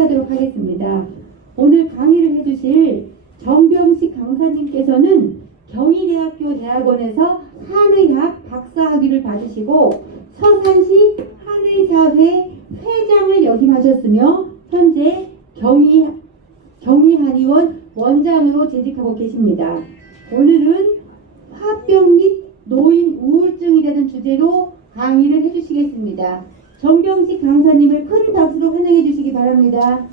소개하도록 하겠습니다. 오늘 강의를 해주실 정병식 강사님께서는 경희대학교 대학원에서 한의학 박사학위를 받으시고 서산시 한의사회 회장을 역임하셨으며 현재 경희한의원 원장으로 재직하고 계십니다. 오늘은 화병 및 노인 우울증이라는 주제로 강의를 해주시겠습니다. 정병식 강사님을 큰 박수로 환영해 주시기 바랍니다.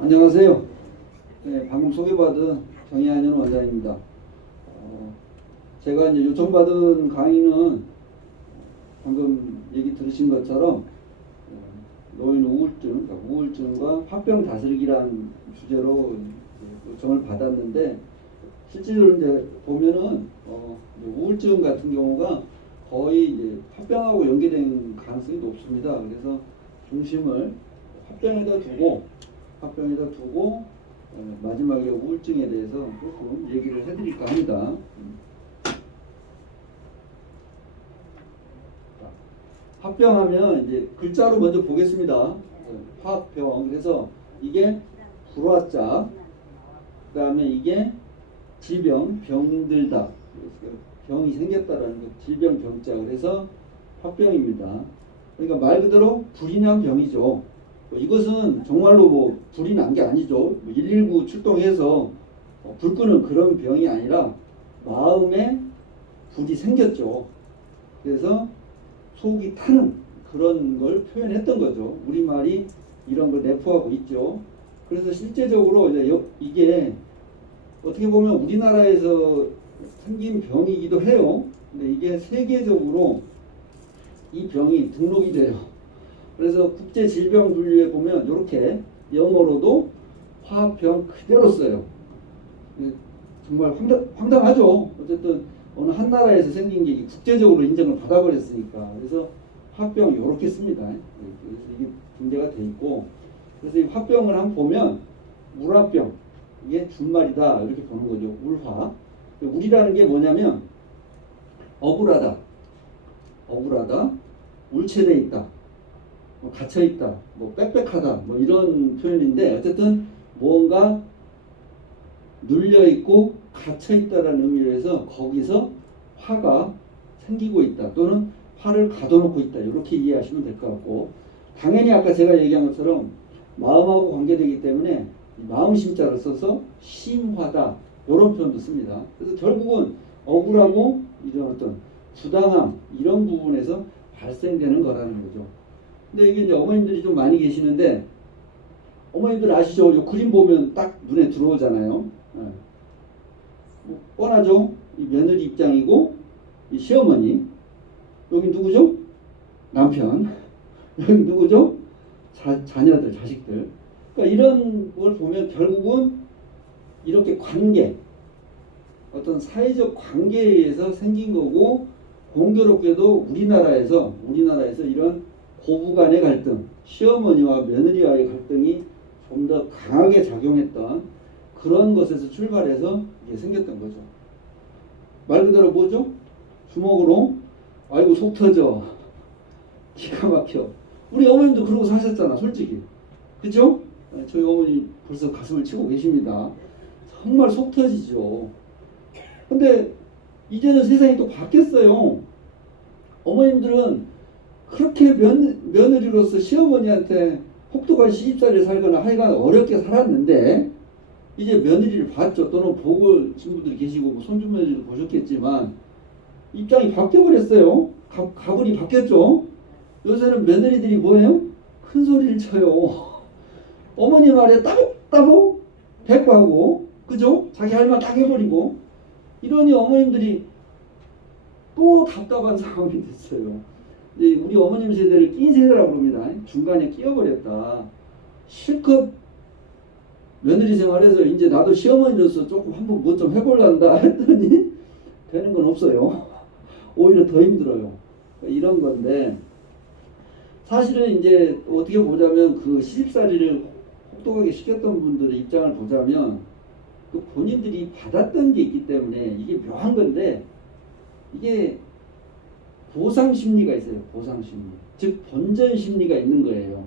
안녕하세요. 네, 방금 소개받은 경희한의원 원장입니다. 제가 이제 요청받은 강의는 방금 얘기 들으신 것처럼 노인 우울증, 그러니까 우울증과 화병 다스리기란 주제로 요청을 받았는데 실제로 이제 보면은 우울증 같은 경우가 거의 이제 화병하고 연계된 가능성이 높습니다. 그래서 중심을 화병에다 두고 마지막에 우울증에 대해서 조금 얘기를 해드릴까 합니다. 화병하면 이제 글자로 먼저 보겠습니다. 화병. 그래서 이게 불화자. 그 다음에 이게 질병, 병들다. 병이 생겼다라는 거, 질병 병자. 그래서 화병입니다. 그러니까 말 그대로 불이 난 병이죠. 이것은 정말로 불이 난 게 아니죠. 119 출동해서 불 끄는 그런 병이 아니라 마음에 불이 생겼죠. 그래서 속이 타는 그런 걸 표현했던 거죠. 우리말이 이런 걸 내포하고 있죠. 그래서 실제적으로 이게 어떻게 보면 우리나라에서 생긴 병이기도 해요. 근데 이게 세계적으로 이 병이 등록이 돼요. 그래서 국제질병분류에 보면 이렇게 영어로도 화병 그대로 써요. 정말 황당하죠. 어쨌든 어느 한 나라에서 생긴 게 국제적으로 인정을 받아버렸으니까. 그래서 화병 이렇게 씁니다. 그래서 이게 문제가 돼 있고, 그래서 이 화병을 한번 보면 물화병, 이게 준말이다 이렇게 보는 거죠. 울화. 울이라는 게 뭐냐면 억울하다, 울체돼 있다, 갇혀 있다, 빽빽하다, 이런 표현인데 어쨌든 뭔가 눌려 있고 갇혀 있다라는 의미로 해서 거기서 화가 생기고 있다 또는 화를 가둬놓고 있다 이렇게 이해하시면 될 것 같고, 당연히 아까 제가 얘기한 것처럼 마음하고 관계되기 때문에 마음 심자를 써서 심화다 이런 표현도 씁니다. 그래서 결국은 억울하고 이런 어떤 부당함 이런 부분에서 발생되는 거라는 거죠. 근데 이게 이제 어머님들이 좀 많이 계시는데 어머님들 아시죠? 이 그림 보면 딱 눈에 들어오잖아요. 뻔하죠? 이 며느리 입장이고 이 시어머니, 여기 누구죠? 남편, 여기 누구죠? 자녀들, 자식들. 그러니까 이런 걸 보면 결국은 이렇게 관계, 어떤 사회적 관계에 의해서 생긴 거고, 공교롭게도 우리나라에서 이런 고부간의 갈등, 시어머니와 며느리와의 갈등이 좀 더 강하게 작용했던 그런 것에서 출발해서 이게 생겼던 거죠. 말 그대로 뭐죠? 주먹으로 아이고 속 터져, 기가 막혀. 우리 어머님도 그러고 사셨잖아, 솔직히. 그죠? 저희 어머니 벌써 가슴을 치고 계십니다. 정말 속 터지죠. 근데 이제는 세상이 또 바뀌었어요. 어머님들은 그렇게 며느리로서 시어머니한테 혹독한 시집살이를 살거나 하여간 어렵게 살았는데 이제 며느리를 봤죠. 또는 보고 친구들이 계시고 손주며느리도 보셨겠지만 입장이 바뀌어버렸어요. 가군이 바뀌었죠. 요새는 며느리들이 뭐예요? 큰 소리를 쳐요. 어머니 말에 따복 대꾸하고, 그죠? 자기 할 말 딱 해버리고, 이러니 어머님들이 또 답답한 상황이 됐어요. 우리 어머님 세대를 낀 세대라고 그럽니다. 중간에 끼어버렸다. 실컷 며느리 생활해서 이제 나도 시어머니로서 조금 한번 뭐 좀 해볼란다 했더니 되는 건 없어요. 오히려 더 힘들어요. 이런 건데, 사실은 이제 어떻게 보자면 그 시집살이를 혹독하게 시켰던 분들의 입장을 보자면 그 본인들이 받았던 게 있기 때문에 이게 묘한 건데, 이게 보상 심리가 있어요. 보상 심리. 즉 본전 심리가 있는 거예요.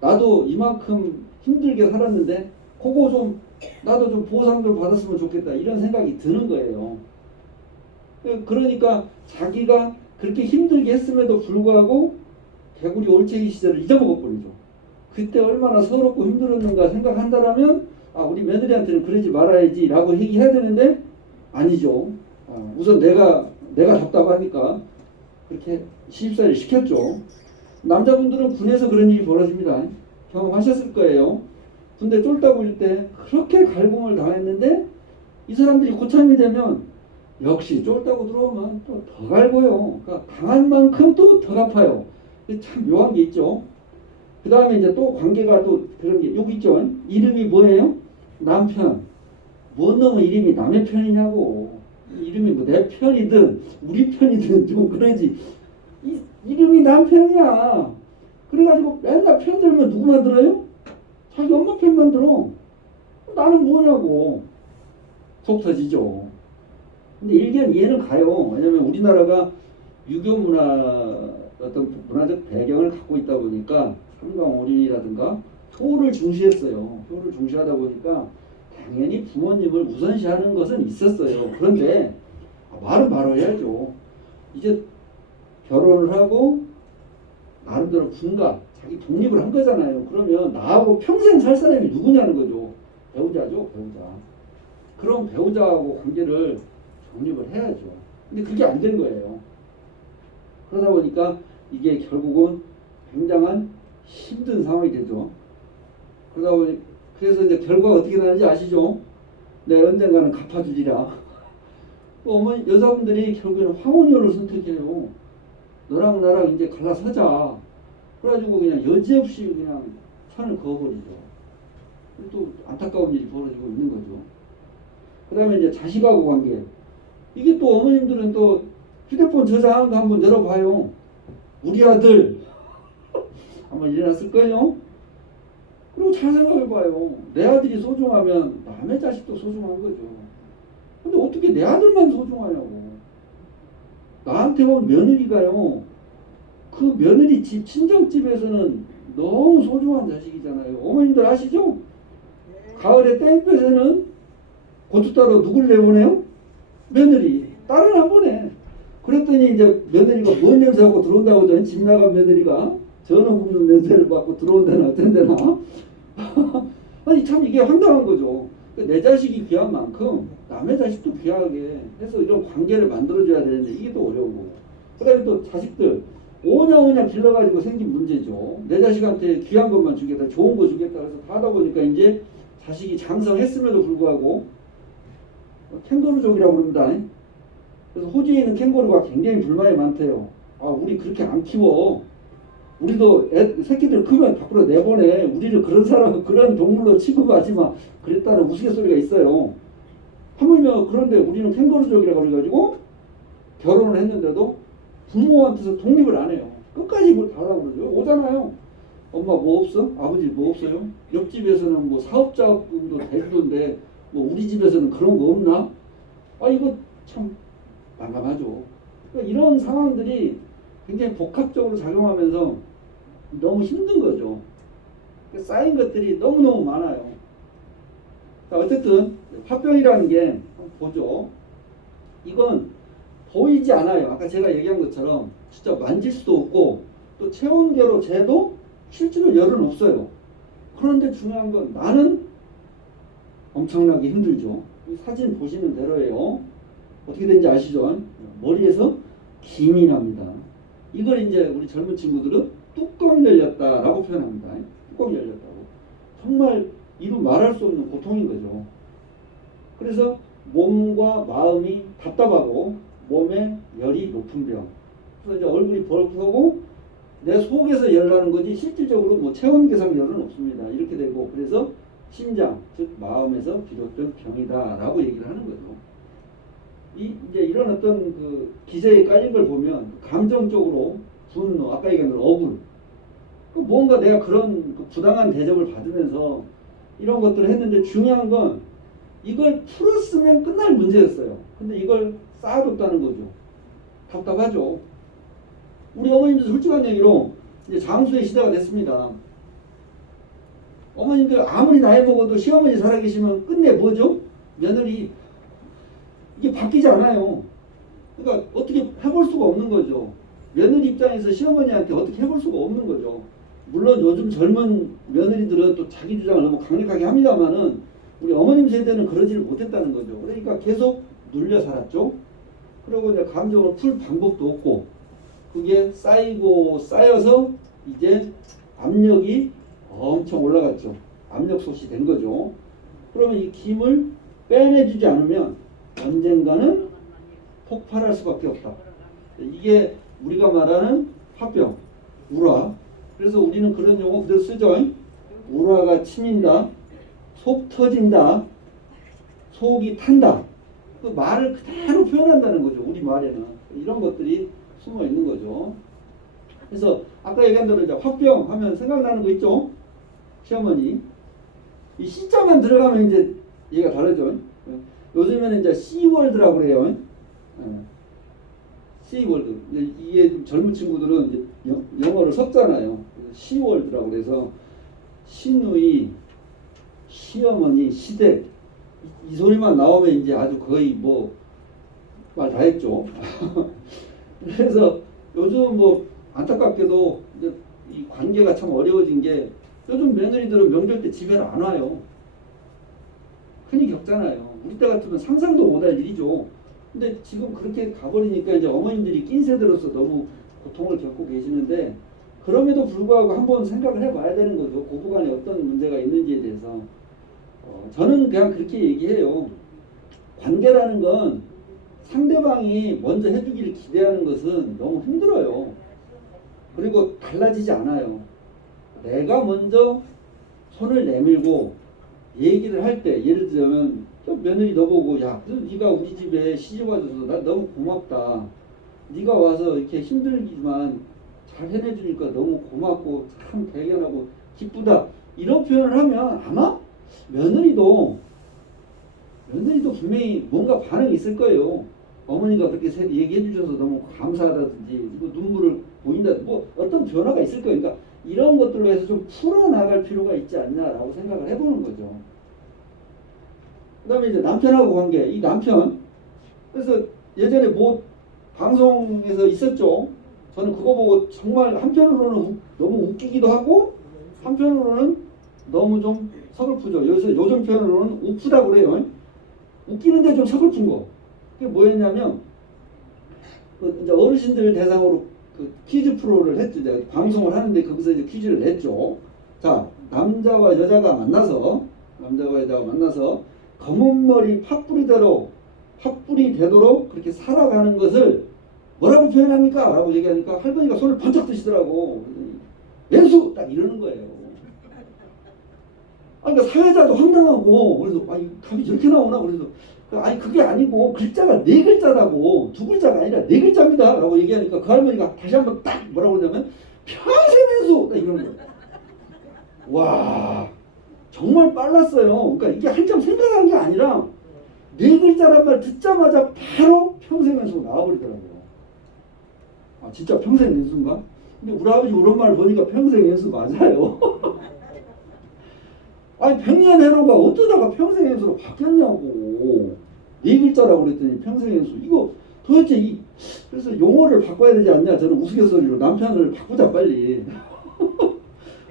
나도 이만큼 힘들게 살았는데 그거 좀 나도 좀 보상 좀 받았으면 좋겠다 이런 생각이 드는 거예요. 그러니까 자기가 그렇게 힘들게 했음에도 불구하고 개구리 올챙이 시절을 잊어먹어 버리죠. 그때 얼마나 서럽고 힘들었는가 생각한다라면 아 우리 며느리한테는 그러지 말아야지 라고 얘기해야 되는데 아니죠. 우선 내가 답답하니까 그렇게 시집살이를 시켰죠. 남자분들은 군에서 그런 일이 벌어집니다. 경험하셨을 거예요. 군대 쫄딱 올 때 그렇게 갈굼을 당했는데 이 사람들이 고참이 되면 역시 쫄다고 들어오면 또 더 갈고요. 그러니까 당한 만큼 또 더 갚아요. 참 묘한 게 있죠. 그 다음에 이제 또 관계가 또 그런 게 여기 있죠. 이름이 뭐예요? 남편. 뭔 놈의 이름이 남의 편이냐고. 이름이 뭐 내 편이든 우리 편이든 좀 그러지. 이름이 남편이야. 그래가지고 맨날 편 들면 누구만 들어요? 자기 엄마 편만 들어. 나는 뭐냐고. 속 터지죠. 근데 일견 이해는 가요. 왜냐면 우리나라가 유교 문화 어떤 문화적 배경을 갖고 있다 보니까 삼강오륜이라든가 효를 중시했어요. 효를 중시하다 보니까 당연히 부모님을 우선시하는 것은 있었어요. 그런데 말은 바로 해야죠. 이제 결혼을 하고 나름대로 분가, 자기 독립을 한 거잖아요. 그러면 나하고 평생 살 사람이 누구냐는 거죠. 배우자죠, 배우자. 그럼 배우자하고 관계를 정립을 해야죠. 근데 그게 안 된 거예요. 그러다 보니까 이게 결국은 굉장한 힘든 상황이 되죠. 그러다 보니 그래서 이제 결과가 어떻게 나는지 아시죠? 내 언젠가는 갚아주리라. 어머니 여자분들이 결국에는 황혼녀를 선택해요. 너랑 나랑 이제 갈라서자. 그래가지고 그냥 여지없이 그냥 선을 그어버리죠. 또 안타까운 일이 벌어지고 있는 거죠. 그 다음에 이제 자식하고 관계. 이게 또 어머님들은 또 휴대폰 저장한 거 한번 열어봐요. 우리 아들 한번 일어났을 거예요. 그리고 잘 생각해봐요. 내 아들이 소중하면 남의 자식도 소중한 거죠. 근데 어떻게 내 아들만 소중하냐고. 나한테 온 며느리가요. 그 며느리 집 친정집에서는 너무 소중한 자식이잖아요. 어머님들 아시죠? 가을에 땡볕에는 고춧가루 누굴 내보내요? 며느리. 딸은 안 보내. 그랬더니 이제 며느리가 뭔 냄새하고 들어온다고 하더니 집 나간 며느리가 전어 굽는 냄새를 맡고 들어온다나 어쩐다나. 아니 참 이게 황당한 거죠. 내 자식이 귀한 만큼 남의 자식도 귀하게 해서 이런 관계를 만들어줘야 되는데 이게 또 어려운 거고. 그 다음에 또 자식들 오냐오냐 길러가지고 생긴 문제죠. 내 자식한테 귀한 것만 주겠다, 좋은 거 주겠다 해서 다 하다 보니까 이제 자식이 장성했음에도 불구하고 캥거루족이라고 그럽니다. 그래서 호주에 있는 캥거루가 굉장히 불만이 많대요. 아 우리 그렇게 안 키워. 우리도 새끼들 크면 밖으로 내보내. 우리를 그런 사람, 그런 동물로 취급하지 마. 그랬다는 우스갯소리가 있어요. 하물며 그런데 우리는 캥거루족이라고 그래가지고 결혼을 했는데도 부모한테서 독립을 안 해요. 끝까지 뭘 다 하라고 그러죠. 오잖아요. 엄마 뭐 없어? 아버지 뭐 없어요? 옆집에서는 뭐 사업자금도 대주던데 뭐 우리 집에서는 그런 거 없나? 아 이거 참 난감하죠. 그러니까 이런 상황들이 굉장히 복합적으로 작용하면서 너무 힘든 거죠. 그러니까 쌓인 것들이 너무너무 많아요. 자, 어쨌든 화병이라는 게 한번 보죠. 이건 보이지 않아요. 아까 제가 얘기한 것처럼 진짜 만질 수도 없고 또 체온계로 재도 실제로 열은 없어요. 그런데 중요한 건 나는 엄청나게 힘들죠. 이 사진 보시는 대로예요. 어떻게 되는지 아시죠? 머리에서 김이 납니다. 이걸 이제 우리 젊은 친구들은 뚜껑 열렸다라고 표현합니다. 뚜껑 열렸다고. 정말 이루 말할 수 없는 고통인 거죠. 그래서 몸과 마음이 답답하고 몸에 열이 높은 병. 그래서 이제 얼굴이 벌겋고 내 속에서 열 나는 거지 실질적으로 뭐 체온계상 열은 없습니다. 이렇게 되고 그래서 심장, 즉 마음에서 비롯된 병이다라고 얘기를 하는 거죠. 이제 이런 어떤 그 기저에 깔린 걸 보면 감정적으로 분노, 아까 얘기한 대로 억울, 뭔가 내가 그런 그 부당한 대접을 받으면서 이런 것들을 했는데 중요한 건 이걸 풀었으면 끝날 문제였어요. 근데 이걸 쌓아뒀다는 거죠. 답답하죠. 우리 어머님도 솔직한 얘기로 이제 장수의 시대가 됐습니다. 어머님들 아무리 나이 먹어도 시어머니 살아계시면 끝내 뭐죠? 며느리 이게 바뀌지 않아요. 그러니까 어떻게 해볼 수가 없는 거죠. 며느리 입장에서 시어머니한테 어떻게 해볼 수가 없는 거죠. 물론 요즘 젊은 며느리들은 또 자기 주장을 너무 강력하게 합니다만은 우리 어머님 세대는 그러지를 못했다는 거죠. 그러니까 계속 눌려 살았죠. 그리고 이제 감정을 풀 방법도 없고 그게 쌓이고 쌓여서 이제 압력이 엄청 올라갔죠. 압력솥이 된 거죠. 그러면 이 김을 빼내주지 않으면 언젠가는 폭발할 수밖에 없다. 이게 우리가 말하는 화병, 우라. 그래서 우리는 그런 용어 그대로 쓰죠. 우라가 치민다, 속 터진다, 속이 탄다. 그 말을 그대로 표현한다는 거죠. 우리 말에는 이런 것들이 숨어 있는 거죠. 그래서 아까 얘기한 대로 이제 화병 하면 생각나는 거 있죠. 시어머니 이 C자만 들어가면 이제 얘가 다르죠. 요즘에는 이제 C월드라고 그래요. C월드. 이게 젊은 친구들은 이제 영어를 섞잖아요. C월드라고 그래서 시누이, 시어머니, 시댁 이 소리만 나오면 이제 아주 거의 뭐 말 다 했죠. 그래서 요즘 뭐 안타깝게도 이제 이 관계가 참 어려워진 게 요즘 며느리들은 명절 때 집에를 안 와요. 흔히 겪잖아요. 우리 때 같으면 상상도 못할 일이죠. 근데 지금 그렇게 가버리니까 이제 어머님들이 낀 세대로서 너무 고통을 겪고 계시는데 그럼에도 불구하고 한번 생각을 해봐야 되는 거죠. 고부간에 어떤 문제가 있는지에 대해서. 저는 그냥 그렇게 얘기해요. 관계라는 건 상대방이 먼저 해주기를 기대하는 것은 너무 힘들어요. 그리고 달라지지 않아요. 내가 먼저 손을 내밀고 얘기를 할 때 예를 들면 며느리 너 보고 야 네가 우리 집에 시집 와줘서 나 너무 고맙다. 네가 와서 이렇게 힘들지만 잘 해내주니까 너무 고맙고 참 대견하고 기쁘다. 이런 표현을 하면 아마 며느리도 분명히 뭔가 반응이 있을 거예요. 어머니가 그렇게 얘기해 주셔서 너무 감사하다든지 눈물을 보인다 뭐 어떤 변화가 있을 거예요. 그러니까 이런 것들로 해서 좀 풀어나갈 필요가 있지 않냐라고 생각을 해보는 거죠. 그 다음에 이제 남편하고 관계. 이 남편 그래서 예전에 뭐 방송에서 있었죠. 저는 그거 보고 정말 한편으로는 너무 웃기기도 하고 한편으로는 너무 좀 서글프죠. 여기서 요즘 표현으로는 우프다고 그래요. 웃기는데 좀 서글픈 거. 그게 뭐였냐면 이제 어르신들 대상으로 그 퀴즈 프로를 했죠. 이제 방송을 하는데 거기서 이제 퀴즈를 냈죠. 자, 남자와 여자가 만나서 검은 머리 팥뿌리 되도록 그렇게 살아가는 것을 뭐라고 표현합니까? 라고 얘기하니까 할머니가 손을 번쩍 드시더라고. 왼수! 딱 이러는 거예요. 그러니까 사회자도 황당하고 그래서 아니 답이 저렇게 나오나 그래서 아니 그게 아니고 글자가 4글자라고 2글자가 아니라 4글자입니다 라고 얘기하니까 그 할머니가 다시 한번 딱 뭐라고 그러냐면 평생 왼수! 딱 이러는 거예요. 와 정말 빨랐어요. 그러니까 이게 한참 생각한 게 아니라 4글자란 말 듣자마자 바로 평생 왼수가 나와버리더라고요. 아 진짜 평생 왼수인가? 근데 우리 아버지 그런 말 보니까 평생 왼수 맞아요. 아니 100년 해로가 어쩌다가 평생 왼수로 바뀌었냐고. 4글자라고 그랬더니 평생 왼수. 이거 도대체 그래서 용어를 바꿔야 되지 않냐. 저는 우스갯소리로 남편을 바꾸자 빨리.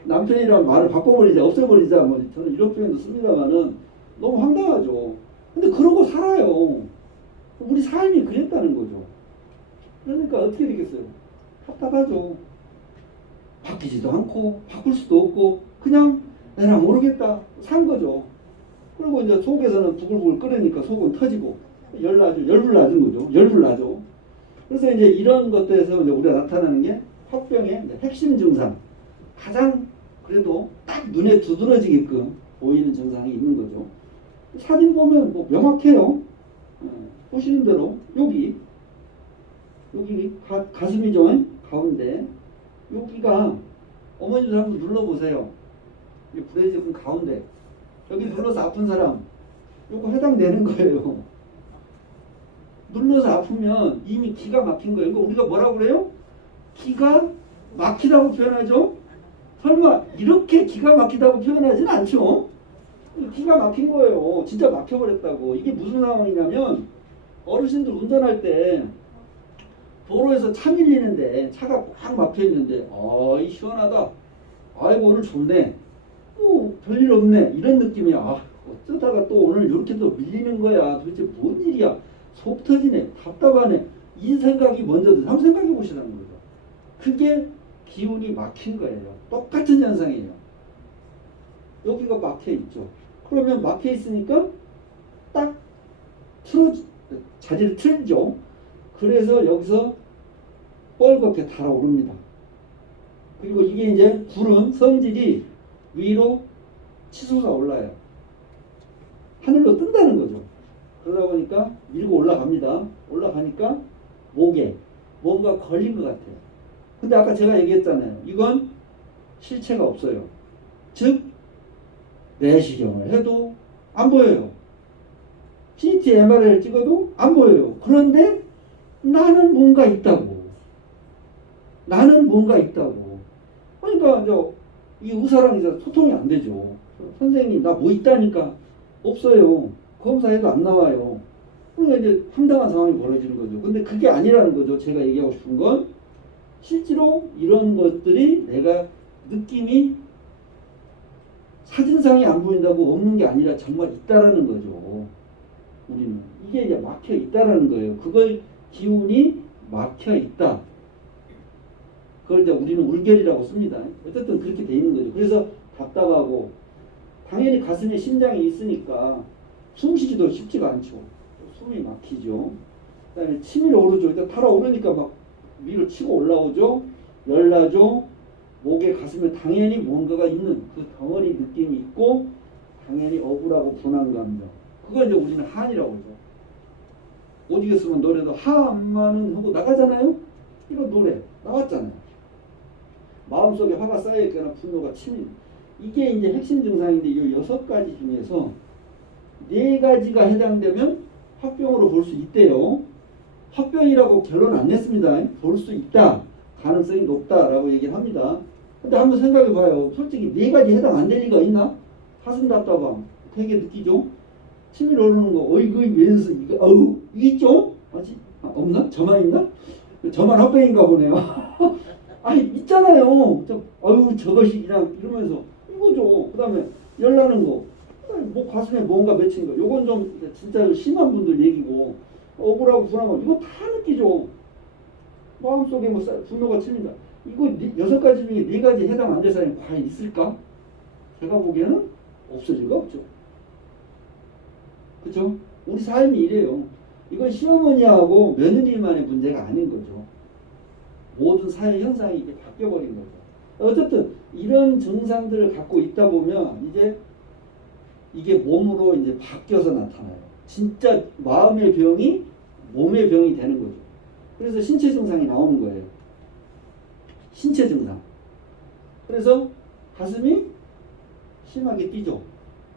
남편이란 말을 바꿔버리자 없애버리자 뭐 저는 이런 표현도 씁니다만은 너무 황당하죠. 근데 그러고 살아요. 우리 삶이 그랬다는 거죠. 그러니까 어떻게 되겠어요? 답답하죠. 바뀌지도 않고 바꿀 수도 없고 그냥 내가 모르겠다 산 거죠. 그리고 이제 속에서는 부글부글 끓으니까 속은 터지고 열불 나는 거죠. 열불 나죠. 그래서 이제 이런 것들에서 이제 우리가 나타나는 게 화병의 핵심 증상, 가장 그래도 딱 눈에 두드러지게끔 보이는 증상이 있는 거죠. 사진 보면 뭐 명확해요. 보시는 대로 여기 가슴이죠. 가운데 여기가 어머니들 한번 눌러보세요. 이 브레이즈 가운데 여기 눌러서 아픈 사람 요거 해당되는 거예요. 눌러서 아프면 이미 기가 막힌 거예요. 이거 우리가 뭐라고 그래요? 기가 막히다고 표현하죠? 설마 이렇게 기가 막히다고 표현하진 않죠? 기가 막힌 거예요. 진짜 막혀버렸다고. 이게 무슨 상황이냐면 어르신들 운전할 때 도로에서 차 밀리는데 차가 꽉 막혀있는데 아이 시원하다. 아이고 오늘 좋네. 별일 없네. 이런 느낌이야. 아, 어쩌다가 또 오늘 이렇게 또 밀리는 거야. 도대체 뭔 일이야. 속 터지네. 답답하네. 이 생각이 먼저 들어요. 한번 생각해 보시라는 거죠. 그게 기운이 막힌 거예요. 똑같은 현상이에요. 여기가 막혀 있죠. 그러면 막혀 있으니까 딱 자리를 틀죠. 그래서 여기서 뻘겋게 달아오릅니다. 그리고 이게 이제 불은 성질이 위로 치솟아 올라요. 하늘로 뜬다는 거죠. 그러다 보니까 밀고 올라갑니다. 올라가니까 목에 뭔가 걸린 것 같아요. 근데 아까 제가 얘기했잖아요. 이건 실체가 없어요. 즉 내시경을 해도 안 보여요. CT, MRI를 찍어도 안 보여요. 그런데 나는 뭔가 있다고. 나는 뭔가 있다고. 그러니까 이 의사랑 이제 소통이 안 되죠. 선생님 나 뭐 있다니까 없어요. 검사해도 안 나와요. 그러니까 이제 황당한 상황이 벌어지는 거죠. 근데 그게 아니라는 거죠. 제가 얘기하고 싶은 건 실제로 이런 것들이 내가 느낌이 사진상이 안 보인다고 없는 게 아니라 정말 있다라는 거죠. 우리는 이게 이제 막혀 있다라는 거예요. 그걸 기운이 막혀 있다. 그걸 이제 우리는 울결이라고 씁니다. 어쨌든 그렇게 돼 있는 거죠. 그래서 답답하고 당연히 가슴에 심장이 있으니까 숨쉬기도 쉽지가 않죠. 숨이 막히죠. 그다음에 치밀 오르죠. 일단 달아오르니까 막 위로 치고 올라오죠. 열나죠. 목에 가슴에 당연히 뭔가가 있는 그 덩어리 느낌이 있고 당연히 억울하고 분한 감정. 그걸 이제 우리는 한이라고 하죠. 오직에 쓰면 노래도 하만은 하고 나가잖아요. 이거 노래 나왔잖아요. 마음속에 화가 쌓여있거나 분노가 치밀. 이게 이제 핵심 증상인데 이 6가지 중에서 4가지가 해당되면 화병으로 볼 수 있대요. 화병이라고 결론 안 냈습니다. 볼 수 있다. 가능성이 높다라고 얘기를 합니다. 근데 한번 생각해 봐요. 솔직히 4가지 해당 안 될 리가 있나? 가슴 답답함 되게 느끼죠? 치밀 오르는 거 어이구 왼수 이거 어우 이게 있죠? 아직 없나? 저만 있나? 저만 화병인가 보네요. 아니 있잖아요. 어유 저것이 그냥 이러면서 이거죠. 그 다음에 열나는 거, 목 가슴에 뭔가 맺힌 거. 요건 좀 진짜 심한 분들 얘기고 억울하고 분하고 이거 다 느끼죠. 마음속에 뭐 분노가 칩니다. 이거 6가지 중에 4가지 해당 안 될 사람이 과연 있을까? 제가 보기에는 없을 리가 없죠. 그렇죠? 우리 삶이 이래요. 이건 시어머니하고 며느리만의 문제가 아닌 거죠. 모든 사회 현상이 이게 바뀌어버린 거죠. 어쨌든 이런 증상들을 갖고 있다 보면 이제 이게 몸으로 이제 바뀌어서 나타나요. 진짜 마음의 병이 몸의 병이 되는 거죠. 그래서 신체 증상이 나오는 거예요. 신체 증상. 그래서 가슴이 심하게 뛰죠.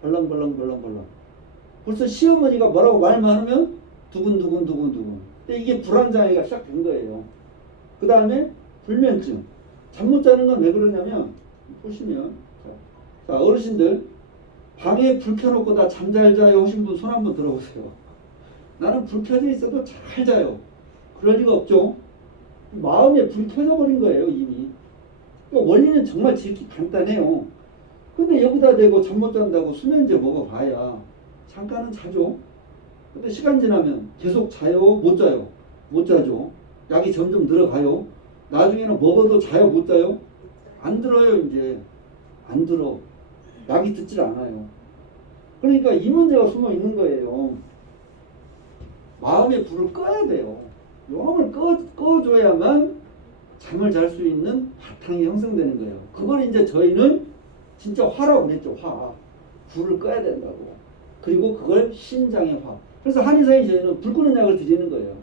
벌렁벌렁. 벌써 시어머니가 뭐라고 말만 하면 두근두근. 근데 이게 불안장애가 시작된 거예요. 그 다음에 불면증. 잠 못 자는 건 왜 그러냐면 보시면 자 어르신들 방에 불 켜놓고 다 잠 잘 자요 하신 분 손 한번 들어보세요. 나는 불 켜져 있어도 잘 자요. 그럴 리가 없죠. 마음에 불이 켜져 버린 거예요 이미. 그러니까 원리는 정말 지극히 간단해요. 근데 여기다 대고 잠 못 잔다고 수면제 먹어봐야 잠깐은 자죠. 근데 시간 지나면 계속 자요? 못 자요? 못 자죠. 약이 점점 들어가요. 나중에는 먹어도 자요? 못 자요? 안 들어요 이제. 안 들어. 약이 듣질 않아요. 그러니까 이 문제가 숨어 있는 거예요. 마음의 불을 꺼야 돼요. 요놈을 꺼줘야만 잠을 잘 수 있는 바탕이 형성되는 거예요. 그걸 이제 저희는 진짜 화라고 그랬죠. 화. 불을 꺼야 된다고. 그리고 그걸 신장의 화. 그래서 한의사에 저희는 불 끄는 약을 드리는 거예요.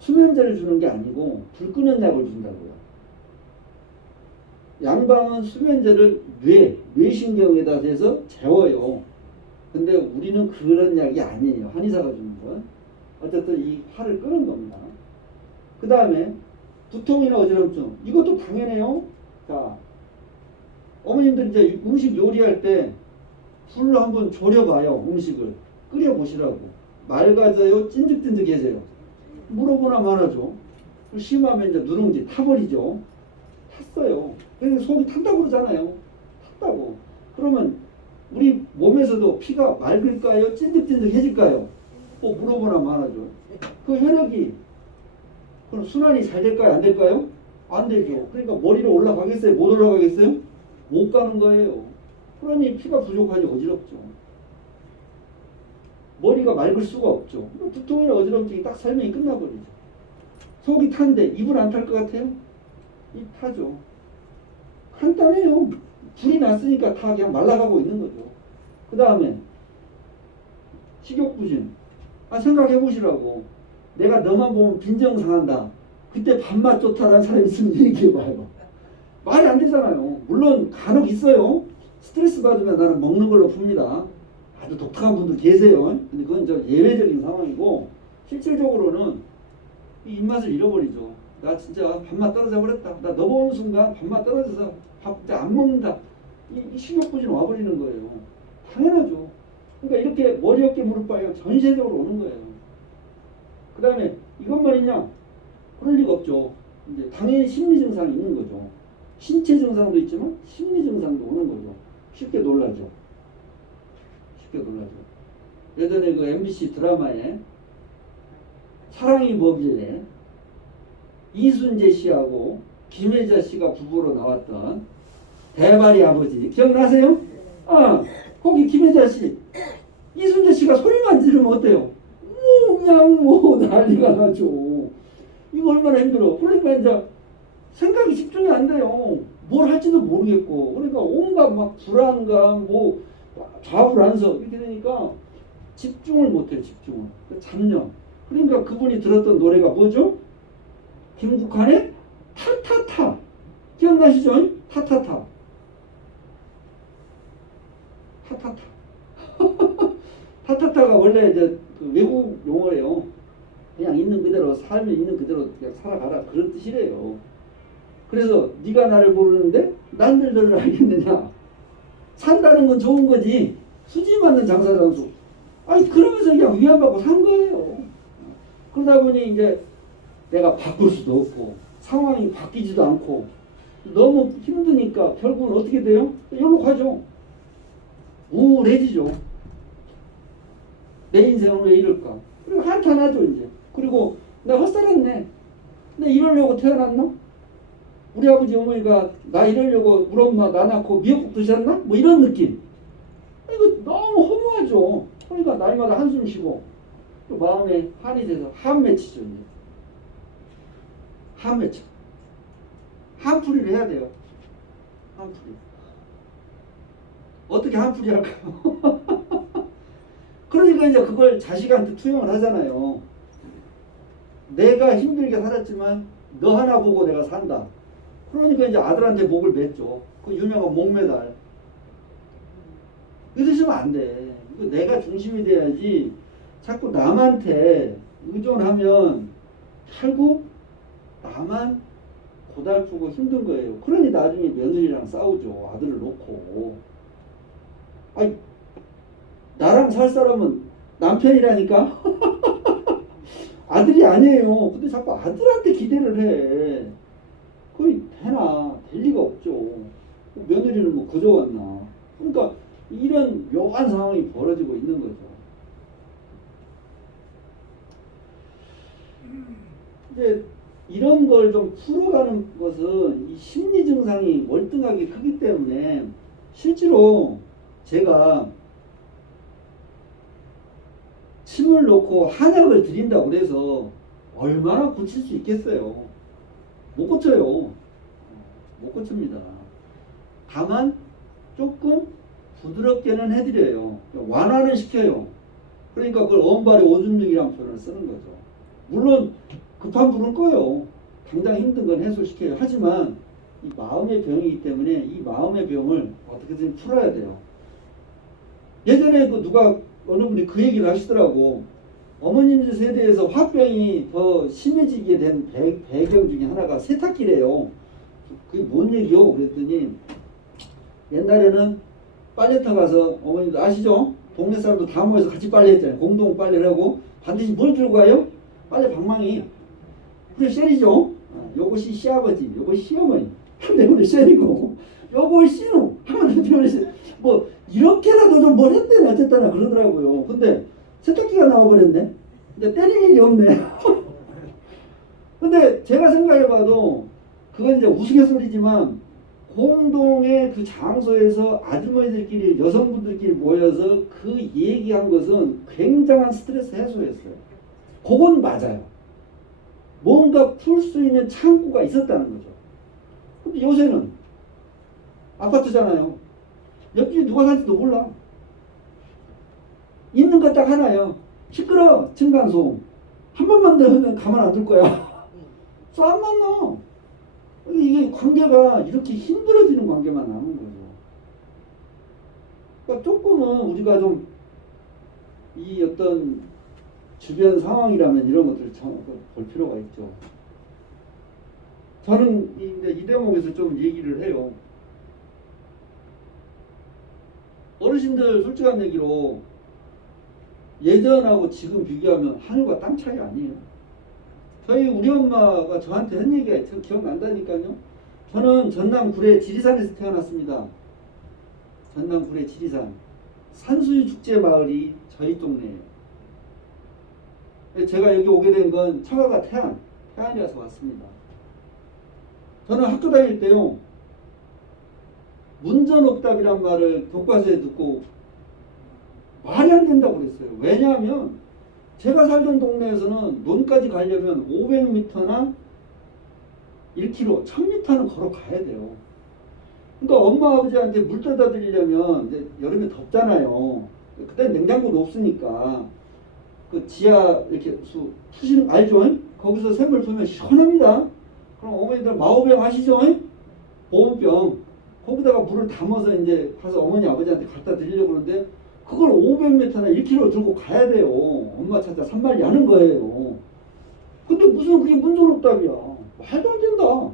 수면제를 주는 게 아니고 불 끄는 약을 준다고요. 양방은 수면제를 뇌신경에다 대서 재워요. 근데 우리는 그런 약이 아니에요. 한의사가 주는 건. 어쨌든 이 화를 끄는 겁니다. 그 다음에 두통이나 어지럼증 이것도 당연해요. 자, 어머님들 이제 음식 요리할 때 불로 한번 졸여봐요. 음식을 끓여보시라고. 맑아져요? 찐득찐득해져요? 물어보나 말아죠. 심하면 이제 누룽지 타버리죠. 탔어요. 그래서 속이 탄다고 그러잖아요. 탔다고. 그러면 우리 몸에서도 피가 맑을까요? 찐득찐득해질까요? 물어보나 말아죠. 그 혈액이 그럼 순환이 잘 될까요? 안 될까요? 안 되죠. 그러니까 머리로 올라가겠어요? 못 올라가겠어요? 못 가는 거예요. 그러니 피가 부족하니 어지럽죠. 머리가 맑을 수가 없죠. 두통이나 어지럼증이 딱 설명이 끝나버리죠. 속이 탄데 입을 안 탈 것 같아요? 입 타죠. 간단해요. 불이 났으니까 다 그냥 말라가고 있는 거죠. 그 다음에 식욕부진. 생각해 보시라고. 내가 너만 보면 빈정상한다. 그때 밥맛 좋다라는 사람이 있으면 얘기해봐요. 말이 안 되잖아요. 물론 간혹 있어요. 스트레스 받으면 나는 먹는 걸로 풉니다. 아주 독특한 분들 계세요. 근데 그건 저 예외적인 상황이고 실질적으로는 이 입맛을 잃어버리죠. 나 진짜 밥맛 떨어져 버렸다. 나 너 보는 순간 밥맛 떨어져서 밥 안 먹는다. 이 식욕부진 와버리는 거예요. 당연하죠. 그러니까 이렇게 머리 어깨 무릎 발이 전체적으로 오는 거예요. 그 다음에 이것만 있냐? 그럴 리가 없죠. 이제 당연히 심리 증상이 있는 거죠. 신체 증상도 있지만 심리 증상도 오는 거죠. 쉽게 놀라죠. 쉽게 놀라죠. 예전에 그 MBC 드라마에 사랑이 뭐길래 이순재 씨하고 김혜자 씨가 부부로 나왔던 대발이 아버지 기억나세요? 거기 김혜자 씨 이순재 씨가 소리만 지르면 어때요? 그냥 난리가 나죠. 이거 얼마나 힘들어. 그러니까 이제 생각이 집중이 안 돼요. 뭘 할지도 모르겠고. 그러니까 온갖 막 불안감, 좌불안석 이렇게 되니까 집중을 못해요. 집중을. 잡념. 그러니까 그분이 들었던 노래가 뭐죠? 김국환의 타타타. 기억나시죠? 타타타. 타타타. 타타타가 원래 이제 그 외국 용어예요. 그냥 있는 그대로 삶을 있는 그대로 그냥 살아가라 그런 뜻이래요. 그래서 네가 나를 모르는데 난들 너를 알겠느냐. 산다는 건 좋은 거지. 수지 맞는 장사장수. 그러면서 그냥 위안받고 산 거예요. 그러다 보니 이제 내가 바꿀 수도 없고 상황이 바뀌지도 않고 너무 힘드니까 결국은 어떻게 돼요? 여기로 가죠. 우울해지죠. 내 인생은 왜 이럴까? 그리고 한탄하죠 이제. 그리고 내가 헛살았네. 나 이러려고 태어났나? 우리 아버지 어머니가 나 이러려고 우리 엄마 나 낳고 미역국 드셨나? 이런 느낌. 이거 너무 허무하죠. 그러니까 날마다 한숨 쉬고 또 마음에 한이 돼서 한 맺히죠 이제. 한 맺혀. 한풀이를 해야 돼요. 한풀이. 어떻게 한풀이 할까요? 그러니까 이제 그걸 자식한테 투영을 하잖아요. 내가 힘들게 살았지만 너 하나 보고 내가 산다. 그러니까 이제 아들한테 목을 맸죠. 그 유명한 목매달. 이러시면 안 돼. 이거 내가 중심이 돼야지. 자꾸 남한테 의존하면 결국 나만 고달프고 힘든 거예요. 그러니 나중에 며느리랑 싸우죠. 아들을 놓고. 나랑 살 사람은 남편이라니까? 아들이 아니에요. 근데 자꾸 아들한테 기대를 해. 거의 되나? 될 리가 없죠. 며느리는 그저 왔나? 그러니까 이런 묘한 상황이 벌어지고 있는 거죠. 이제 이런 걸 좀 풀어가는 것은 이 심리 증상이 월등하게 크기 때문에 실제로 제가 침을 놓고 한약을 드린다고 그래서 얼마나 고칠 수 있겠어요? 못 고쳐요. 못 고칩니다. 다만 조금 부드럽게는 해드려요. 완화는 시켜요. 그러니까 그걸 엄발의 오줌육이라는 표현을 쓰는 거죠. 물론 급한 불은 꺼요. 당장 힘든 건 해소시켜요. 하지만 이 마음의 병이기 때문에 이 마음의 병을 어떻게든 풀어야 돼요. 예전에 누가 어느 분이 그 얘기를 하시더라고. 어머님 세대에서 화병이 더 심해지게 된 배경 중에 하나가 세탁기래요. 그게 뭔 얘기요? 그랬더니 옛날에는 빨래터 가서 어머님도 아시죠? 동네 사람들 다 모여서 같이 빨래했잖아요. 공동 빨래를 하고 반드시 뭘 들고 가요? 빨래 방망이. 그래 셀이죠. 요것이 시아버지, 요것이 시어머니. 근데 우리 셀이고 요거 씨누 하면 뭐 이렇게라도 좀 뭘 했대나 어쨌다나 그러더라고요. 근데 세탁기가 나와버렸네. 근데 때릴 일이 없네. 근데 제가 생각해봐도 그건 이제 우스갯소리지만 공동의 그 장소에서 아주머니들끼리 여성분들끼리 모여서 그 얘기한 것은 굉장한 스트레스 해소였어요. 그건 맞아요. 뭔가 풀 수 있는 창구가 있었다는 거죠. 근데 요새는 아파트잖아요. 옆집에 누가 살지도 몰라. 있는 것 딱 하나요. 시끄러 층간소음. 한 번만 더 하면 가만 안 둘 거야. 또 안 만나. 이게 관계가 이렇게 힘들어지는 관계만 남은 거죠. 그러니까 조금은 우리가 좀 이 어떤 주변 상황이라면 이런 것들을 볼 필요가 있죠. 저는 이 대목에서 좀 얘기를 해요. 어르신들 솔직한 얘기로 예전하고 지금 비교하면 하늘과 땅 차이 아니에요. 우리 엄마가 저한테 한 얘기가 기억난다니까요. 저는 전남 구례 지리산에서 태어났습니다. 전남 구례 지리산. 산수유 축제 마을이 저희 동네예요. 제가 여기 오게 된 건 처가가 태안이라서 왔습니다. 저는 학교 다닐 때요. 문전옥답이란 말을 교과서에 듣고 말이 안 된다고 그랬어요. 왜냐하면 제가 살던 동네에서는 논까지 가려면 500m나 1km, 1000m는 걸어가야 돼요. 그러니까 엄마 아버지한테 물 떠다 드리려면 이제 여름에 덥잖아요. 그때는 냉장고도 없으니까 그 지하 이렇게 푸시는 거 알죠? 거기서 샘물 풀면 시원합니다. 그럼 어머니들 마호병 아시죠? 보온병 거기다가 물을 담아서 이제 가서 어머니 아버지한테 갖다 드리려고 그러는데 그걸 500m나 1km 들고 가야 돼요. 엄마 찾아 산말리 하는 거예요. 근데 무슨 그게 문전옥답이야. 말도 안 된다.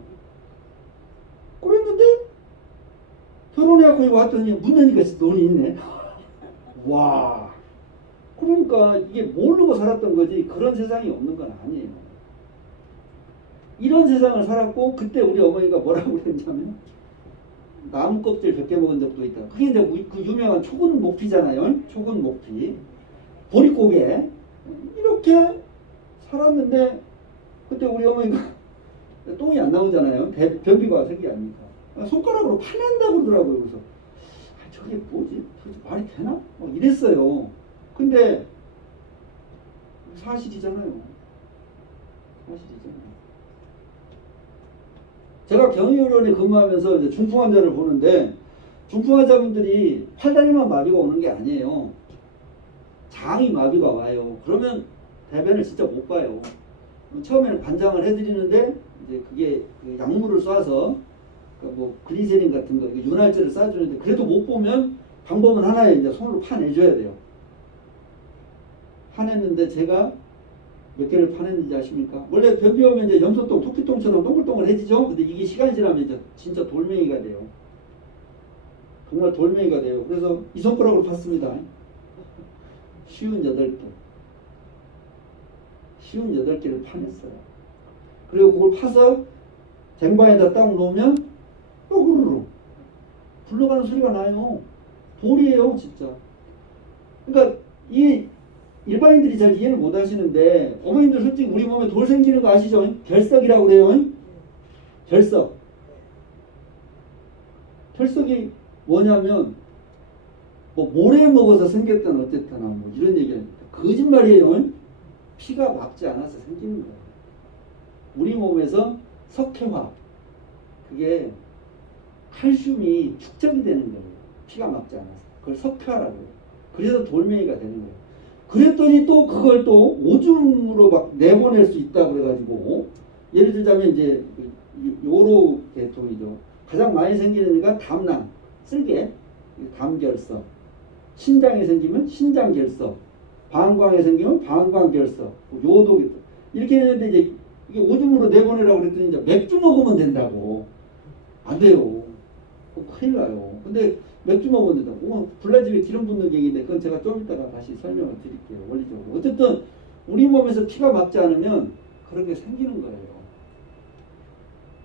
그랬는데 결혼해갖고 이거 왔더니 문 여니까 논이 있네. 와. 그러니까 이게 모르고 살았던 거지 그런 세상이 없는 건 아니에요. 이런 세상을 살았고 그때 우리 어머니가 뭐라고 그랬냐면 나무 껍질 100개 먹은 적도 있다. 그게 이제 그 유명한 초근 목피잖아요. 초근 목피. 보릿고개. 이렇게 살았는데 그때 우리 어머니가 똥이 안 나오잖아요. 변비가 생기 아닙니까? 손가락으로 파낸다고 그러더라고요. 그래서 저게 뭐지? 도대체 말이 되나? 이랬어요. 근데 사실이잖아요. 사실이잖아요. 제가 경의원에 근무하면서 이제 중풍 환자를 보는데 중풍 환자분들이 팔다리만 마비가 오는 게 아니에요. 장이 마비가 와요. 그러면 대변을 진짜 못 봐요. 처음에는 관장을 해드리는데 이제 그게 그 약물을 쏴서 뭐 글리세린 같은 거 윤활제를 쏴주는데 그래도 못 보면 방법은 하나예요. 이제 손으로 파내줘야 돼요. 파냈는데 제가 몇 개를 파냈는지 아십니까? 원래 변비 오면 이제 염소똥, 토끼똥처럼 동글동글해지죠? 근데 이게 시간이 지나면 이제 진짜 돌멩이가 돼요. 정말 돌멩이가 돼요. 그래서 이 손가락으로 팠습니다. 58개. 58개를 파냈어요. 그리고 그걸 파서 쟁반에다 딱 놓으면 또구르르 굴러가는 소리가 나요. 돌이에요, 진짜. 그러니까 이 일반인들이 잘 이해를 못 하시는데 어머님들 솔직히 우리 몸에 돌 생기는 거 아시죠? 결석이라고 그래요. 결석. 결석이 뭐냐면 뭐 모래 먹어서 생겼든 어쨌든 뭐 이런 얘기합니다. 거짓말이에요. 피가 막지 않아서 생기는 거예요. 우리 몸에서 석회화 그게 칼슘이 축적이 되는 거예요. 피가 막지 않아서. 그걸 석회화라고 해요. 그래서 돌멩이가 되는 거예요. 그랬더니 또 그걸 또 오줌으로 막 내보낼 수 있다 그래가지고 예를 들자면 이제 요로 계통이죠. 가장 많이 생기니까 담낭, 쓸개, 담결석. 신장에 생기면 신장결석. 방광에 생기면 방광결석, 요독이 이렇게 되는데 이제 이게 오줌으로 내보내라고 그랬더니 이제 맥주 먹으면 된다고. 안 돼요. 큰일 나요. 근데 맥주 먹으면 된다고. 블라집에 기름 붓는 얘기인데 그건 제가 좀 이따가 다시 설명을 드릴게요. 원리적으로. 어쨌든 우리 몸에서 피가 막지 않으면 그런 게 생기는 거예요.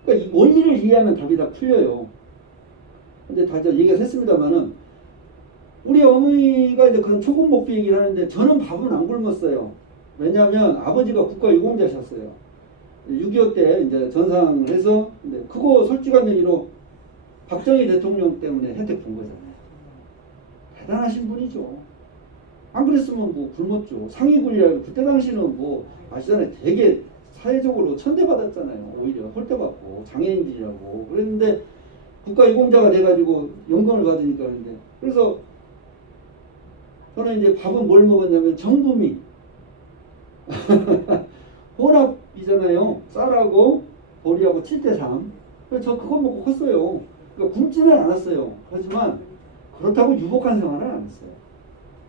그러니까 이 원리를 이해하면 답이 다 풀려요. 근데 다 얘기가 했습니다만은 우리 어머니가 이제 그런 초급목비 얘기를 하는데 저는 밥은 안 굶었어요. 왜냐하면 아버지가 국가유공자셨어요. 6.25 때 이제 전상을 해서 근데 그거 솔직한 얘기로 박정희 대통령 때문에 혜택 본 거잖아요. 대단하신 분이죠. 안 그랬으면 뭐 굶었죠. 상위군이라고 그때 당시는 뭐 아시잖아요. 되게 사회적으로 천대받았잖아요. 오히려 홀대받고 장애인들이라고 그랬는데 국가유공자가 돼가지고 영광을 받으니까 그런데 그래서 저는 이제 밥은 뭘 먹었냐면 정부미 혼합이잖아요. 쌀하고 보리하고 7대3. 그래서 저 그거 먹고 컸어요. 그러니까 굶지는 않았어요. 하지만 그렇다고 유복한 생활은 안 했어요.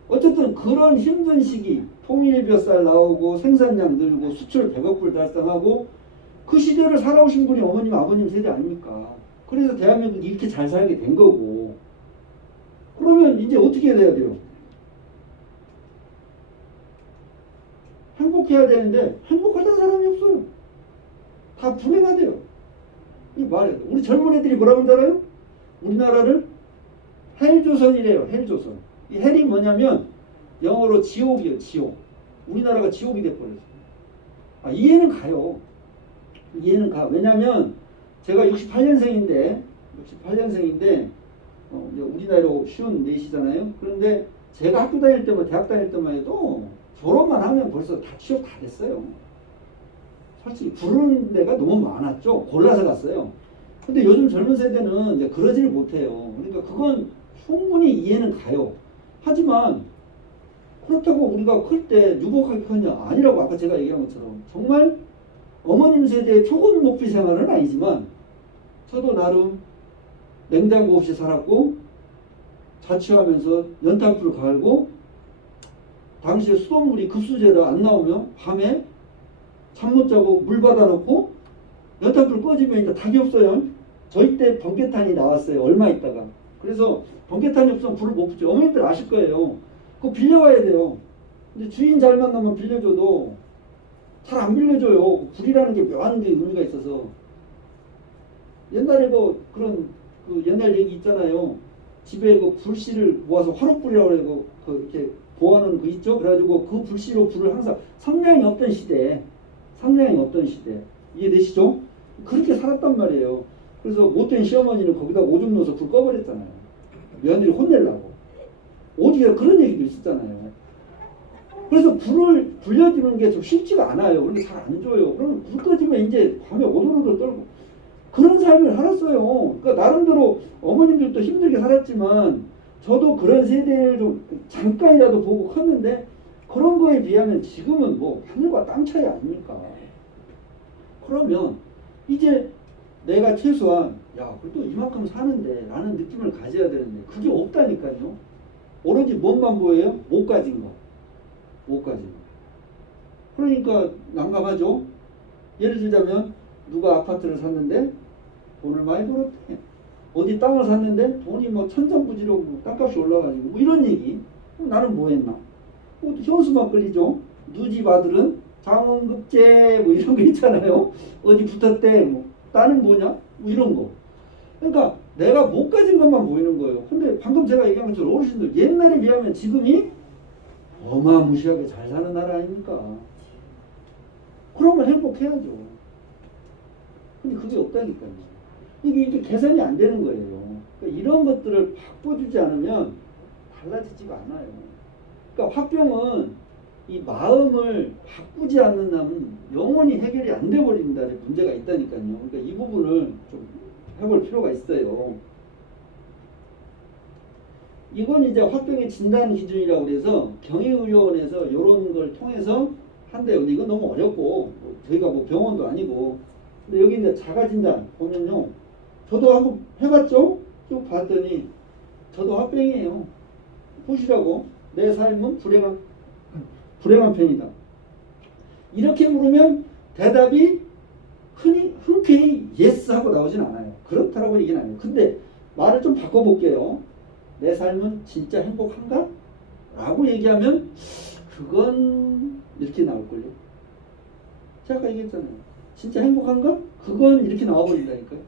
어쨌든 그런 힘든 시기 통일벼쌀 나오고 생산량 늘고 수출 100억 불 달성하고 그 시대를 살아오신 분이 어머님 아버님 세대 아닙니까? 그래서 대한민국이 이렇게 잘 살게 된 거고 그러면 이제 어떻게 해야 돼요? 행복해야 되는데 행복하다는 사람이 없어요. 다 불행하대요. 이 말이에요. 우리 젊은 애들이 뭐라고 한다라요? 우리나라를 헬조선이래요. 헬조선. 이 헬이 뭐냐면 영어로 지옥이에요. 지옥. 우리나라가 지옥이 돼버렸어요. 아, 이해는 가요. 이해는 가. 왜냐면 제가 68년생인데 우리 나이로 54시잖아요. 그런데 제가 학교 다닐 때만 대학 다닐 때만 해도 졸업만 하면 벌써 다 취업 다 됐어요. 솔직히 부르는 데가 너무 많았죠. 골라서 갔어요. 근데 요즘 젊은 세대는 이제 그러지를 못해요. 그러니까 그건 충분히 이해는 가요. 하지만 그렇다고 우리가 클 때 유복하게 컸냐? 아니라고 아까 제가 얘기한 것처럼 정말 어머님 세대의 초급 목비 생활은 아니지만 저도 나름 냉장고 없이 살았고 자취하면서 연탄불 갈고 당시에 수돗물이 급수제로 안 나오면 밤에 잠 못 자고 물 받아놓고 연탄불 꺼지면 이제 닭이 없어요. 저희 때 번개탄이 나왔어요. 얼마 있다가. 그래서 번개탄이 없으면 불을 못 붙죠. 어머님들 아실 거예요. 그거 빌려와야 돼요. 근데 주인 잘 만나면 빌려줘도 잘 안 빌려줘요. 불이라는 게 묘한 게 의미가 있어서. 옛날에 그런 그 옛날 얘기 있잖아요. 집에 그 불씨를 모아서 화롯불이라고 해서 이렇게 보아하는 그 있죠. 그래가지고 그 불씨로 불을 항상 성냥이 없던 시대 이해되시죠? 그렇게 살았단 말이에요. 그래서 못된 시어머니는 거기다 오줌 넣어서 불 꺼버렸잖아요. 며느리 혼내려고. 오죽에 그런 얘기도 있었잖아요. 그래서 불을 불려주는 게 좀 쉽지가 않아요. 그런데 잘 안 줘요. 그러면 불 꺼지면 이제 밤에 오돌오돌 떨고 그런 삶을 살았어요. 그러니까 나름대로 어머님들도 힘들게 살았지만 저도 그런 세대를 좀 잠깐이라도 보고 컸는데 그런 거에 비하면 지금은 뭐 하늘과 땅 차이 아닙니까? 그러면 이제 내가 최소한 야 그래도 이만큼 사는데 라는 느낌을 가져야 되는데 그게 없다니까요. 오로지 뭔만 보여요? 못 가진 거. 그러니까 난감하죠. 예를 들자면 누가 아파트를 샀는데 돈을 많이 벌었대. 어디 땅을 샀는데 돈이 뭐 천정부지로 땅값이 올라가지고 뭐 이런 얘기. 그럼 나는 뭐 했나? 현수막 끌리죠. 누집 아들은 장원급제 뭐 이런 거 있잖아요. 어디 붙었대. 뭐 나는 뭐냐? 뭐 이런 거. 그러니까 내가 못 가진 것만 보이는 거예요. 근데 방금 제가 얘기한 것처럼 어르신들 옛날에 비하면 지금이 어마무시하게 잘 사는 나라 아닙니까? 그러면 행복해야죠. 근데 그게 없다니까요. 이게 개선이 안 되는 거예요. 그러니까 이런 것들을 바꿔주지 않으면 달라지지가 않아요. 그러니까 화병은 이 마음을 바꾸지 않는다면 영원히 해결이 안 돼버린다는 문제가 있다니까요. 그러니까 이 부분을 좀 해볼 필요가 있어요. 이건 이제 화병의 진단 기준이라고 해서 경희의료원에서 이런 걸 통해서 한대요. 근데 이건 너무 어렵고 저희가 뭐 병원도 아니고. 근데 여기 이제 자가진단 보면요. 저도 한번 해봤죠? 쭉 봤더니 저도 화병이에요. 보시라고. 내 삶은 불행한 불행한 편이다. 이렇게 물으면 대답이 흔쾌히 yes 하고 나오진 않아요. 그렇다라고 얘기는 안 해요. 근데 말을 좀 바꿔볼게요. 내 삶은 진짜 행복한가? 라고 얘기하면 그건 이렇게 나올걸요. 제가 아까 얘기했잖아요. 진짜 행복한가? 그건 이렇게 나와버린다니까요.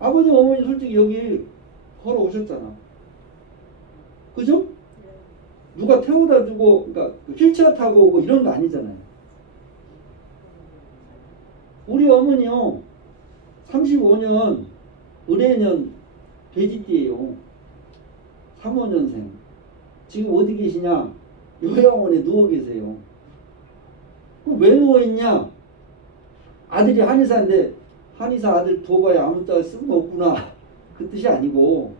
아버님 어머니 솔직히 여기 걸어오셨잖아. 그죠? 누가 태워다 주고 그러니까 휠체어 타고 오고 이런 거 아니잖아요. 우리 어머니요 35년 을해년 돼지띠예요. 35년생. 지금 어디 계시냐? 요양원에 누워 계세요. 왜 누워있냐? 아들이 한의사인데 한의사 아들 두어봐야 아무짝에 쓸모없구나 그 뜻이 아니고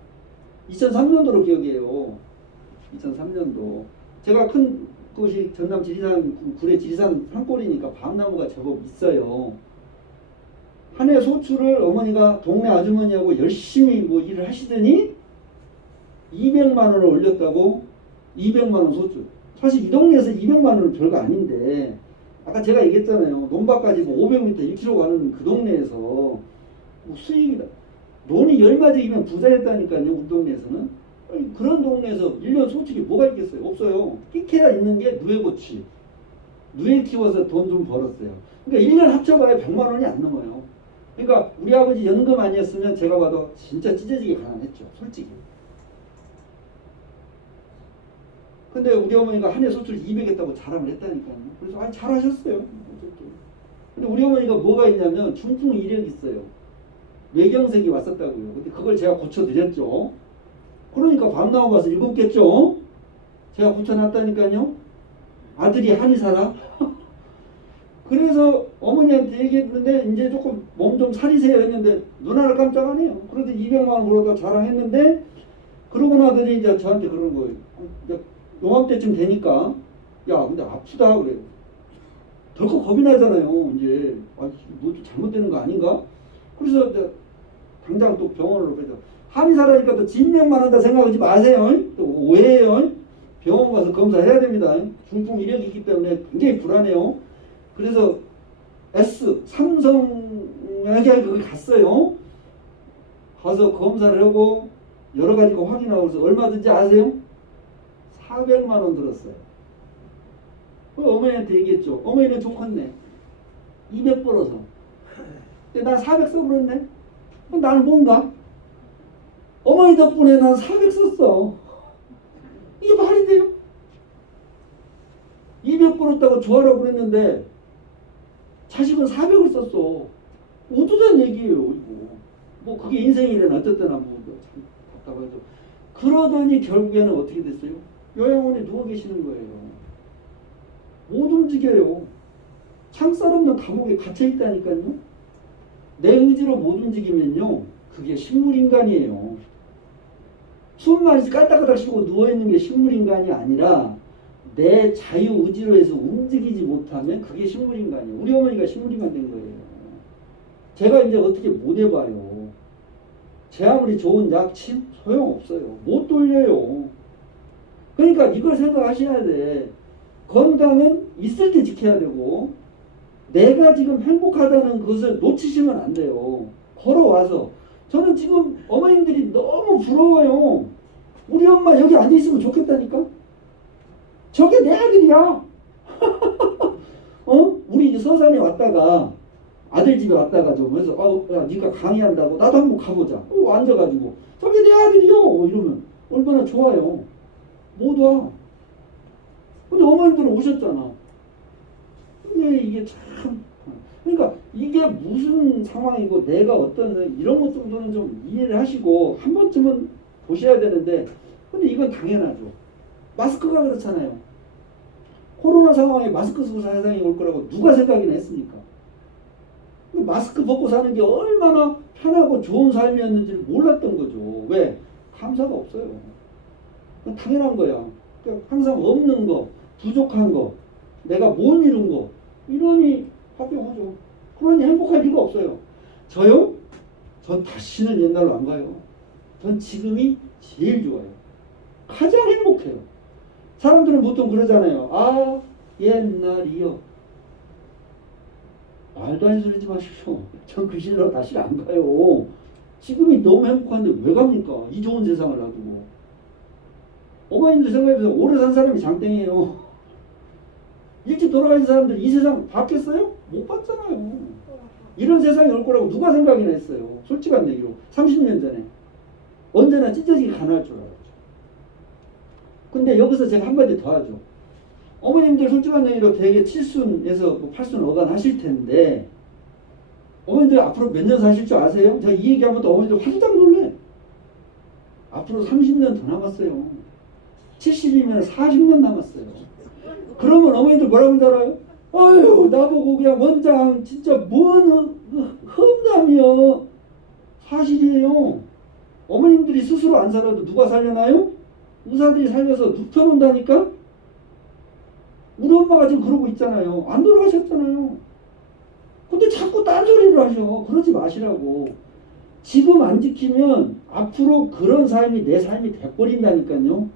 2003년도로 기억해요. 2003년도. 제가 큰 곳이 전남 지리산 구례 지리산 산골이니까 밤나무가 제법 있어요. 한 해 소출을 어머니가 동네 아주머니하고 열심히 뭐 일을 하시더니 200만 원을 올렸다고. 200만 원 소출. 사실 이 동네에서 200만 원은 별거 아닌데 아까 제가 얘기했잖아요. 논밭까지 뭐 500m 1km 가는 그 동네에서 뭐 수익이다. 논이 10마디이면 부자였다니까요. 우리 동네에서는. 아니, 그런 동네에서 1년 소출이 뭐가 있겠어요? 없어요. 끼케야 있는 게 누에고치. 누에 키워서 돈 좀 벌었어요. 그러니까 1년 합쳐봐야 100만 원이 안 넘어요. 그러니까 우리 아버지 연금 아니었으면 제가 봐도 진짜 찢어지게 가난했죠. 솔직히. 근데 우리 어머니가 한 해 소출 200 했다고 자랑을 했다니까요. 그래서 아니 잘하셨어요. 근데 우리 어머니가 뭐가 있냐면 중풍 이력이 있어요. 뇌경색이 왔었다고요. 근데 그걸 제가 고쳐드렸죠. 그러니까 밤나무 가서 읽었겠죠. 제가 고쳐놨다니까요. 아들이 한의사라. 그래서 어머니한테 얘기했는데 이제 조금 몸 좀 사리세요 했는데 누나를 깜짝 안 해요. 그래도 200만 원 벌어다 자랑했는데 그러고 나더니 이제 저한테 그러는 거예요. 요맘때쯤 되니까 야 근데 아프다 그래요. 덜컥 겁이 나잖아요. 이제 뭐 잘못되는 거 아닌가? 그래서 이제 당장 또 병원으로 가서 한의사라니까 또 진명만 한다 생각하지 마세요. 또 오해해요. 병원 가서 검사해야 됩니다. 중풍 이력이 있기 때문에 굉장히 불안해요. 그래서 삼성약에 거기 갔어요. 가서 검사를 하고 여러 가지 거 확인하고 그래서 얼마든지 아세요? 400만 원 들었어요. 어머니한테 얘기했죠. 어머니는 좋겠네. 200 벌어서. 근데 난 400 써버렸네. 그럼 나는 뭔가? 어머니 덕분에 난 400 썼어. 이게 말이 돼요? 200 벌었다고 좋아라고 그랬는데 자식은 400을 썼어. 어쩌자는 얘기예요. 이거. 뭐 그게 인생이래나 어쨌든 뭐 참 답답하죠. 그러더니 결국에는 어떻게 됐어요? 요양원에 누워 계시는 거예요. 못 움직여요. 창살 없는 감옥에 갇혀 있다니까요. 내 의지로 못 움직이면요. 그게 식물인간이에요. 숨만 깔딱깔딱 쉬고 누워있는 게 식물인간이 아니라 내 자유의지로 해서 움직이지 못하면 그게 식물인간이에요. 우리 어머니가 식물인간 된 거예요. 제가 이제 어떻게 못 해봐요. 제 아무리 좋은 약침 소용없어요. 못 돌려요. 그러니까 이걸 생각하셔야 돼. 건강은 있을 때 지켜야 되고 내가 지금 행복하다는 것을 놓치시면 안 돼요. 걸어와서 저는 지금 어머님들이 너무 부러워요. 우리 엄마 여기 앉아있으면 좋겠다니까. 저게 내 아들이야. 우리 이제 서산에 왔다가 아들 집에 왔다가 좀 해서 야 네가 강의한다고 나도 한번 가보자. 앉아가지고 저게 내 아들이요. 이러면 얼마나 좋아요. 못 와. 근데 어머님들은 오셨잖아. 이게 참 그러니까 이게 무슨 상황이고 내가 어떤 이런 것 정도는 좀 이해를 하시고 한 번쯤은 보셔야 되는데 근데 이건 당연하죠. 마스크가 그렇잖아요. 코로나 상황에 마스크 쓰고 세상이 올 거라고 누가 생각이나 했습니까? 마스크 벗고 사는 게 얼마나 편하고 좋은 삶이었는지를 몰랐던 거죠. 왜? 감사가 없어요. 당연한 거야. 그러니까 항상 없는 거, 부족한 거, 내가 못 이룬 거 이러니 합병하죠. 그러니 행복할 이유가 없어요. 저요? 전 다시는 옛날로 안 가요. 전 지금이 제일 좋아요. 가장 행복해요. 사람들은 보통 그러잖아요. 아, 옛날이요. 말도 안 소리지 마십시오. 전 그 시대로 다시 안 가요. 지금이 너무 행복한데 왜 갑니까? 이 좋은 세상을 놔두고. 어머님들 생각해보세요. 오래 산 사람이 장땡이에요. 일찍 돌아가신 사람들 이 세상 봤겠어요? 못 봤잖아요. 이런 세상이 올 거라고 누가 생각이나 했어요. 솔직한 얘기로. 30년 전에. 언제나 찢어지게 가난할 줄 알았죠. 근데 여기서 제가 한마디 더 하죠. 어머님들 솔직한 얘기로 되게 7순에서 8순 어간하실 텐데 어머님들 앞으로 몇 년 사실 줄 아세요? 제가 이 얘기하면 또 어머님들 화들짝 놀래. 앞으로 30년 더 남았어요. 70이면 40년 남았어요. 그러면 어머님들 뭐라고 하잖아요? 아유, 나보고 그냥 원장 진짜 뭔 험담이요. 사실이에요. 어머님들이 스스로 안 살아도 누가 살려나요? 의사들이 살려서 눕혀놓는다니까? 우리 엄마가 지금 그러고 있잖아요. 안 돌아가셨잖아요. 근데 자꾸 딴소리를 하셔. 그러지 마시라고. 지금 안 지키면 앞으로 그런 삶이 내 삶이 돼버린다니까요.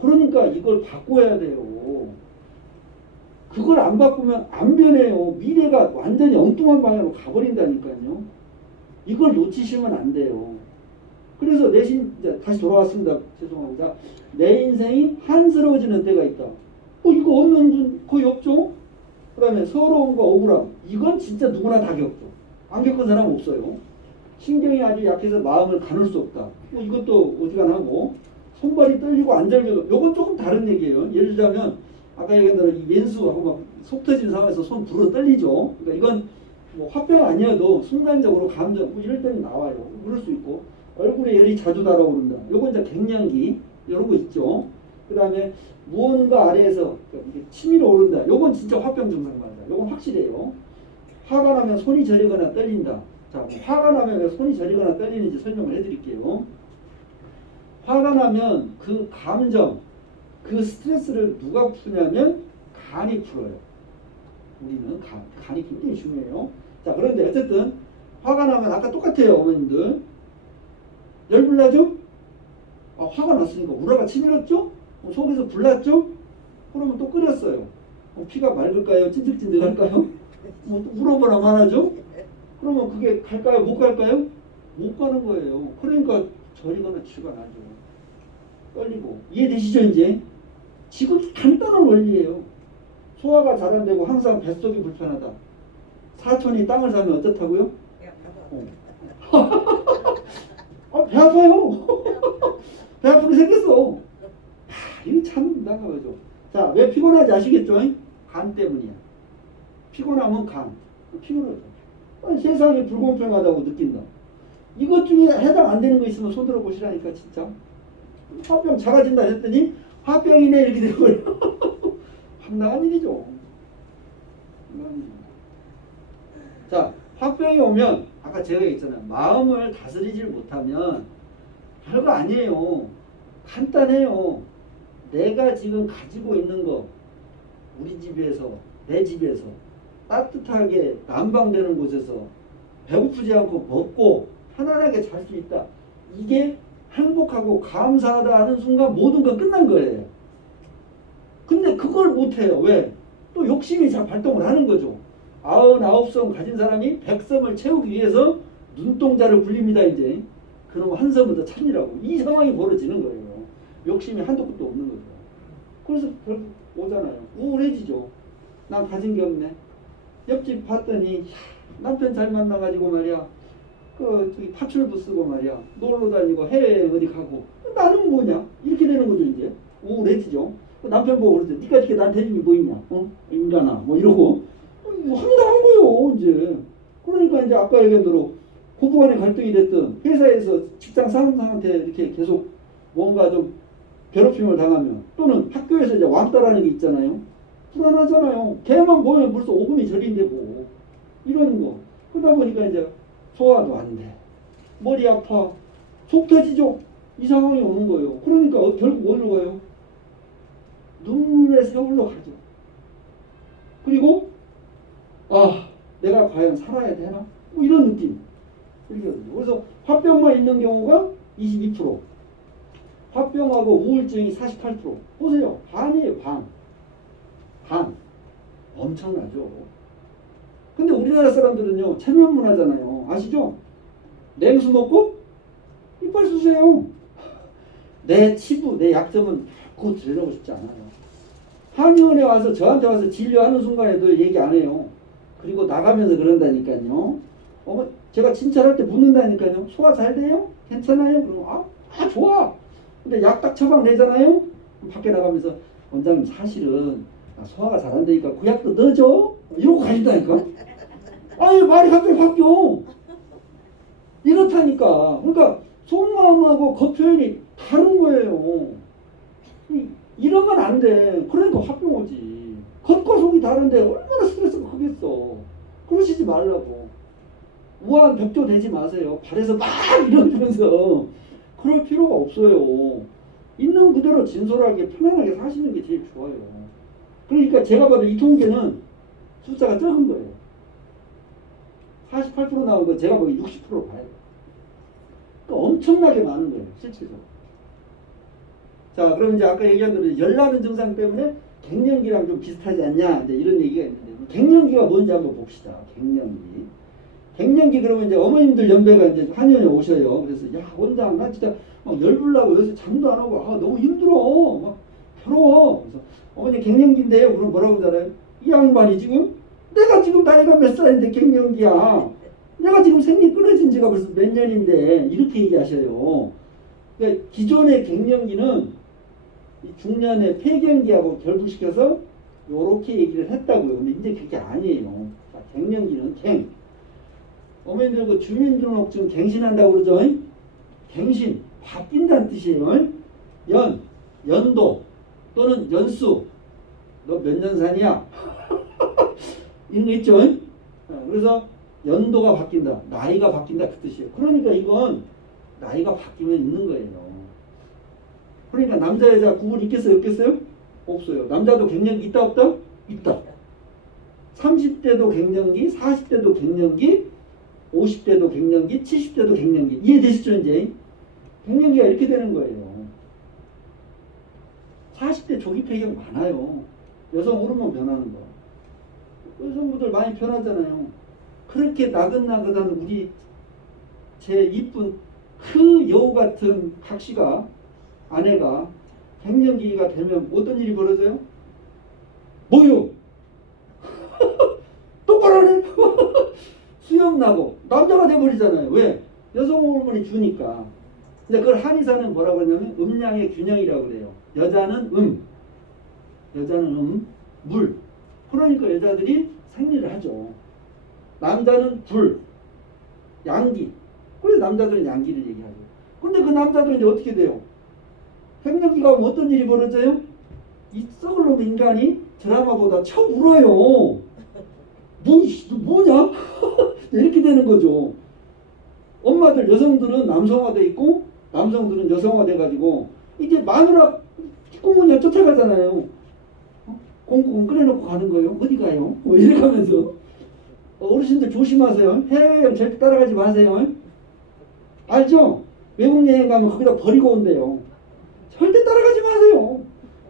그러니까 이걸 바꿔야 돼요. 그걸 안 바꾸면 안 변해요. 미래가 완전히 엉뚱한 방향으로 가버린다니까요. 이걸 놓치시면 안 돼요. 그래서 이제 다시 돌아왔습니다. 죄송합니다. 내 인생이 한스러워지는 때가 있다. 이거 없는 분 거의 없죠? 그 다음에 서러움과 억울함. 이건 진짜 누구나 다 겪죠. 안 겪은 사람 없어요. 신경이 아주 약해서 마음을 가눌 수 없다. 이것도 어지간하고 손발이 떨리고 안절겨도 이건 조금 다른 얘기예요. 예를 들자면 아까 얘기한 대로 이 왼수하고 막 속 터지는 상황에서 손 불어 떨리죠. 그러니까 이건 뭐 화병 아니어도 순간적으로 감정 이럴 때는 나와요. 그럴 수 있고 얼굴에 열이 자주 달아오른다. 요건 이제 갱년기 이런 거 있죠. 그 다음에 무언가 아래에서 이게 치밀어 오른다. 요건 진짜 화병 증상 말이다. 요건 확실해요. 화가 나면 손이 저리거나 떨린다. 자, 화가 나면 왜 손이 저리거나 떨리는지 설명을 해드릴게요. 화가 나면 그 감정, 그 스트레스를 누가 푸냐면 간이 풀어요. 우리는 간이 굉장히 중요해요. 자, 그런데 어쨌든 화가 나면 아까 똑같아요, 어머님들. 열불 나죠? 화가 났으니까 우라가 치밀었죠? 속에서 불났죠? 그러면 또 끓였어요. 피가 맑을까요? 찐득찐득할까요? 울어보나 말하죠? 그러면 그게 갈까요? 못 갈까요? 못 가는 거예요. 그러니까 저리거나 치가 나죠. 떨리고. 이해되시죠 이제? 지금 간단한 원리예요. 소화가 잘 안 되고 항상 뱃속이 불편하다. 사촌이 땅을 사면 어떻다고요? 배 아파요. 배 아프게 생겼어. 이게 참 난감하죠. 자, 왜 피곤하지 아시겠죠? 간 때문이야. 피곤하면 간. 피곤하죠. 세상이 불공평하다고 느낀다. 이것 중에 해당 안 되는 거 있으면 손들어 보시라니까 진짜. 화병 작아진다 했더니 화병이네 이렇게 되고요. 황당한 일이죠. 자, 화병이 오면 아까 제가 얘기했잖아요. 마음을 다스리질 못하면 별거 아니에요. 간단해요. 내가 지금 가지고 있는 거 우리 집에서 내 집에서 따뜻하게 난방되는 곳에서 배고프지 않고 먹고 편안하게 잘 수 있다. 이게 행복하고 감사하다 하는 순간 모든 건 끝난 거예요. 근데 그걸 못해요. 왜? 또 욕심이 잘 발동을 하는 거죠. 99섬 가진 사람이 100섬을 채우기 위해서 눈동자를 굴립니다. 이제 그놈 한 섬을 더 찾으라고. 이 상황이 벌어지는 거예요. 욕심이 한도 끝도 없는 거죠. 그래서 결국 오잖아요. 우울해지죠. 난 가진 게 없네. 옆집 봤더니 남편 잘 만나가지고 말이야. 저기 파출부 쓰고 말이야. 놀러 다니고 해외 어디 가고. 나는 뭐냐? 이렇게 되는 거죠 이제. 우울해지죠. 남편 보고 그러죠. 네가 이렇게 나한테 해준 게 뭐 있냐? 인간아. 뭐 이러고. 황당한 거예요 이제. 그러니까 이제 아까 얘기한 대로 고부간의 갈등이 됐든 회사에서 직장 상사한테 이렇게 계속 뭔가 좀 괴롭힘을 당하면 또는 학교에서 이제 왕따라는 게 있잖아요. 불안하잖아요. 걔만 보면 벌써 오금이 저린데 뭐 이런 거. 그러다 보니까 이제 소화도 안 돼. 머리 아파. 속 터지죠. 이 상황이 오는 거예요. 그러니까 결국 어디로 가요? 눈물의 세월로 가죠. 그리고 내가 과연 살아야 되나? 뭐 이런 느낌. 그래서 화병만 있는 경우가 22%. 화병하고 우울증이 48%. 보세요. 반이에요, 반. 반. 엄청나죠. 근데 우리나라 사람들은요, 체면 문화잖아요. 아시죠? 냉수 먹고 이빨 쑤세요. 내 치부, 내 약점은 그거 드러내고 싶지 않아요. 한의원에 와서 저한테 와서 진료하는 순간에도 얘기 안 해요. 그리고 나가면서 그런다니까요. 제가 진찰할 때 묻는다니까요. 소화 잘 돼요? 괜찮아요? 그러면 좋아. 근데 약 딱 처방 내잖아요. 밖에 나가면서 원장님 사실은 소화가 잘 안 되니까 그 약도 넣어줘. 이러고 가신다니까. 아니 말이 갑자기 바뀌어. 이렇다니까. 그러니까 속마음하고 겉표현이 다른 거예요. 이러면 안 돼. 그러니까 화병 오지. 겉과 속이 다른데 얼마나 스트레스가 크겠어. 그러시지 말라고. 우아한 벽조 되지 마세요. 발에서 막 이러면서 그럴 필요가 없어요. 있는 그대로 진솔하게 편안하게 사시는 게 제일 좋아요. 그러니까 제가 봐도 이 통계는 숫자가 적은 거예요. 48% 나온 거 제가 보기 60% 봐요. 그러니까 엄청나게 많은 거예요. 실질적으로. 자, 그럼 이제 아까 얘기한 대로 열나는 증상 때문에 갱년기랑 좀 비슷하지 않냐 이제 이런 얘기가 있는데 갱년기가 뭔지 한번 봅시다. 갱년기. 갱년기 그러면 이제 어머님들 연배가 이제 한의원에 오셔요. 그래서 야 원장 나 진짜 막 열불나고 요새 잠도 안 오고 너무 힘들어 막 괴로워. 그래서 어머니 갱년기인데요. 그럼 뭐라고 하잖아요. 이 양반이 지금 내가 지금 나이가 몇 살인데 갱년기야. 내가 지금 생리 끊어진 지가 벌써 몇 년인데 이렇게 얘기하셔요. 그러니까 기존의 갱년기는 이 중년의 폐경기하고 결부시켜서 요렇게 얘기를 했다고요. 근데 이제 그게 아니에요. 갱년기는 갱. 어머님들 그 주민등록증 갱신한다고 그러죠? 갱신, 바뀐다는 뜻이에요. 연도 또는 연수. 너 몇 년 산이야? 이런 거 있죠? 그래서 연도가 바뀐다, 나이가 바뀐다 그 뜻이에요. 그러니까 이건 나이가 바뀌면 있는 거예요. 그러니까 남자 여자 구분 있겠어요? 없겠어요? 없어요. 남자도 갱년기 있다 없다? 있다. 30대도 갱년기, 40대도 갱년기, 50대도 갱년기, 70대도 갱년기. 이해되시죠 이제? 갱년기가 이렇게 되는 거예요. 40대 조기 폐경 많아요. 여성 호르몬 변하는 거. 여성분들 많이 변하잖아요. 그렇게 나긋나긋한 우리 제 이쁜 그 여우 같은 각시가 아내가 갱년기가 되면 어떤 일이 벌어져요? 뭐요? 똑바로 하네? 수염 나고 남자가 돼버리잖아요. 왜? 여성 호르몬이 주니까. 근데 그걸 한의사는 뭐라고 하냐면 음양의 균형이라고 그래요. 여자는 물. 그러니까 여자들이 생리를 하죠. 남자는 불, 양기. 그래서 남자들은 양기를 얘기하죠. 근데 그 남자들은 이제 어떻게 돼요? 갱년기가 오면 어떤 일이 벌어져요? 이 썩을 놈 인간이 드라마보다 쳐 울어요. 뭐냐? 이렇게 되는 거죠. 엄마들, 여성들은 남성화돼 있고 남성들은 여성화돼 가지고 이제 마누라 뒷공문이 쫓아가잖아요. 공국은 끓여놓고 가는 거예요. 어디 가요? 이렇게 하면서 어르신들 조심하세요. 해외여행 절대 따라가지 마세요. 알죠? 외국 여행 가면 거기다 버리고 온대요. 절대 따라가지 마세요.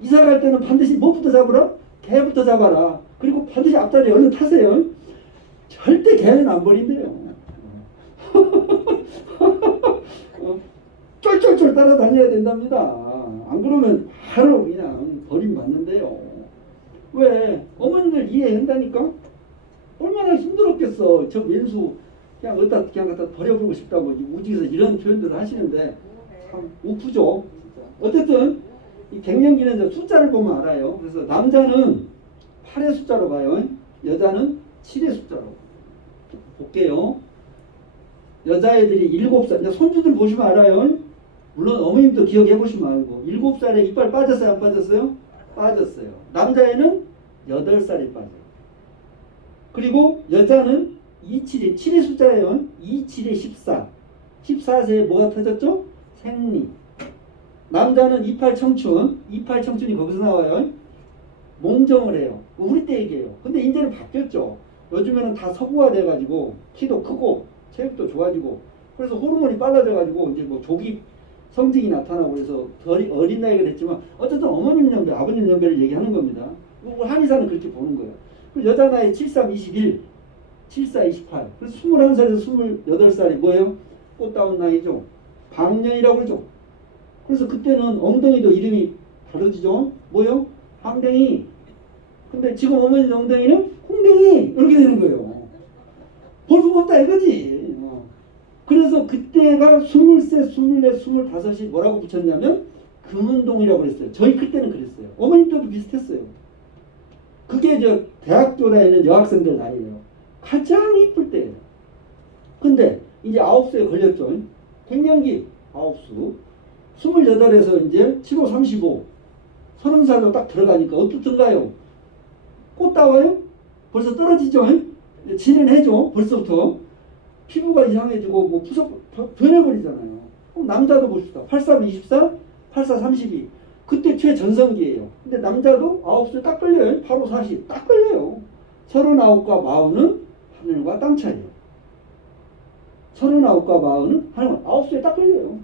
이사 갈 때는 반드시 뭐부터 잡으라? 개부터 잡아라. 그리고 반드시 앞자리에 얼른 타세요. 절대 개는 안 버린대요. 쫄쫄쫄 따라다녀야 된답니다. 안 그러면 바로 그냥 버림받는데요. 왜? 어머니들 이해한다니까? 얼마나 힘들었겠어. 저 왼수 그냥 갖다 버려버리고 싶다고 우지에서 이런 표현들을 하시는데 참 우프죠. 어쨌든 이 갱년기는 숫자를 보면 알아요. 그래서 남자는 8의 숫자로 가요. 여자는 7의 숫자로. 볼게요. 여자애들이 7살, 이제 손주들 보시면 알아요. 물론 어머님도 기억해 보시면 알고 7살에 이빨 빠졌어요? 안 빠졌어요? 빠졌어요. 남자애는 8살에 빠져요. 그리고 여자는 27이 7의 숫자예요. 27에 14. 14세에 뭐가 터졌죠? 생리. 남자는 28 청춘. 28 청춘이 거기서 나와요. 몽정을 해요. 우리 때 얘기예요. 근데 이제는 바뀌었죠. 요즘에는 다 서구화 돼가지고 키도 크고 체력도 좋아지고 그래서 호르몬이 빨라져가지고 이제 뭐 조기 성직이 나타나고 그래서 덜 어린 나이가 됐지만 어쨌든 어머님 연배, 아버님 연배를 얘기하는 겁니다. 우리 한의사는 그렇게 보는 거예요. 그 여자 나이 73, 21, 74, 28. 그래서 21살에서 28살이 뭐예요? 꽃다운 나이죠. 방년이라고 그러죠. 그래서 그때는 엉덩이도 이름이 다르지죠. 뭐요? 황댕이. 근데 지금 어머니 엉덩이는 홍댕이 이렇게 되는 거예요. 볼품없다 이거지. 그래서 그때가 23, 24, 25이 뭐라고 붙였냐면 금운동이라고 그랬어요. 저희 그때는 그랬어요. 어머님 때도 비슷했어요. 그게 저 대학교 다니는 여학생들 나이에요. 가장 이쁠 때예요. 근데 이제 9수에 걸렸죠. 갱년기 9수. 28에서 이제 15, 35, 30살로 딱 들어가니까 어떻든가요? 꽃 따와요? 벌써 떨어지죠? 진행해줘. 벌써부터. 피부가 이상해지고 뭐 변해버리잖아요. 그럼 남자도 봅시다. 83, 24, 84, 32. 그때 최전성기예요. 근데 남자도 9수에 딱 걸려요. 85, 40. 딱 걸려요. 39과 40은 하늘과 땅 차이예요. 39과 40은 하늘과 9수에 딱 걸려요.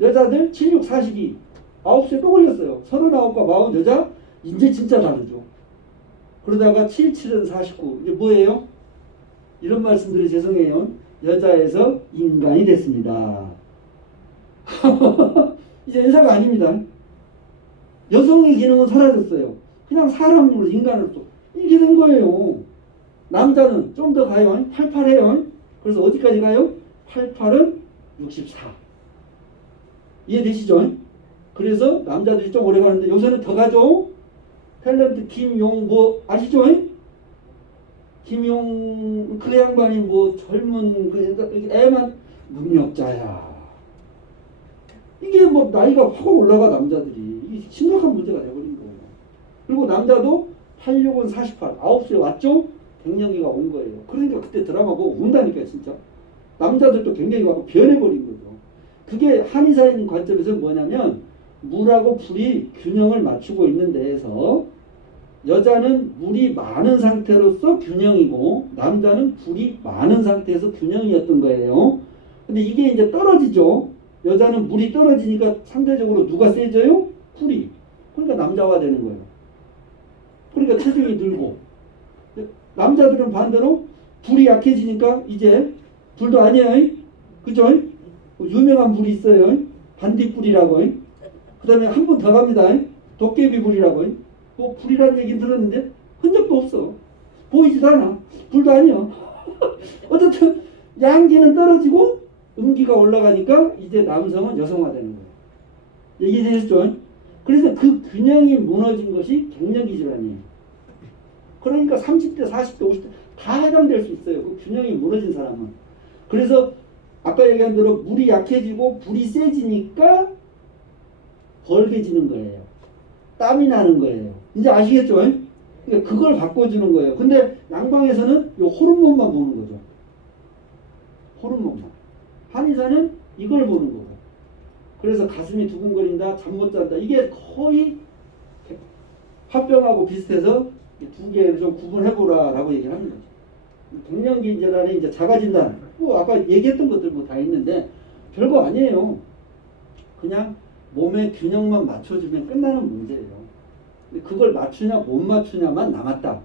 여자들 76, 42. 9수에 또 걸렸어요. 39과 40 여자 이제 진짜 다르죠. 그러다가 77은 49. 이게 뭐예요? 이런 말씀드리 죄송해요. 여자에서 인간이 됐습니다. 이제 여자가 아닙니다. 여성의 기능은 사라졌어요. 그냥 사람으로 인간으로 이렇게 된 거예요. 남자는 좀 더 가요. 88해요. 그래서 어디까지 가요? 88은 64. 이해되시죠? 그래서 남자들이 좀 오래 가는데 요새는 더 가죠. 탤런트 김용 뭐 아시죠? 김용 그 양반이 뭐 젊은 그 애만 능력자야. 이게 뭐 나이가 확 올라가 남자들이. 이게 심각한 문제가 돼버린 거예요. 그리고 남자도 86은 48. 9수에 왔죠? 갱년기가 온 거예요. 그러니까 그때 드라마 보고 운다니까 진짜. 남자들도 갱년기가 왔고 변해버린 거죠. 그게 한의사인 관점에서 뭐냐면 물하고 불이 균형을 맞추고 있는 데에서 여자는 물이 많은 상태로서 균형이고 남자는 불이 많은 상태에서 균형이었던 거예요. 근데 이게 이제 떨어지죠. 여자는 물이 떨어지니까 상대적으로 누가 세져요? 불이. 그러니까 남자화 되는 거예요. 그러니까 체중이 늘고 남자들은 반대로 불이 약해지니까 이제 불도 아니에요. 그죠? 유명한 불이 있어요. 반딧불이라고. 그 다음에 한 번 더 갑니다. 도깨비불이라고. 뭐 불이라는 얘기는 들었는데 흔적도 없어. 보이지도 않아. 불도 아니야. 어쨌든 양기는 떨어지고 음기가 올라가니까 이제 남성은 여성화되는 거예요. 얘기되셨죠? 그래서 그 균형이 무너진 것이 갱년기 질환이에요. 그러니까 30대, 40대, 50대 다 해당될 수 있어요. 그 균형이 무너진 사람은. 그래서 아까 얘기한 대로 물이 약해지고 불이 세지니까 벌게지는 거예요. 땀이 나는 거예요. 이제 아시겠죠? 그러니까 그걸 바꿔주는 거예요. 근데 양방에서는 이 호르몬만 보는 거죠. 호르몬만. 한의사는 이걸 보는 거고. 그래서 가슴이 두근거린다, 잠 못 잔다. 이게 거의 화병하고 비슷해서 두 개를 좀 구분해보라 라고 얘기를 하는 거죠. 갱년기 질환이 이제 자가진단. 뭐 아까 얘기했던 것들 뭐 다 있는데 별거 아니에요. 그냥 몸의 균형만 맞춰주면 끝나는 문제예요. 근데 그걸 맞추냐 못 맞추냐만 남았다.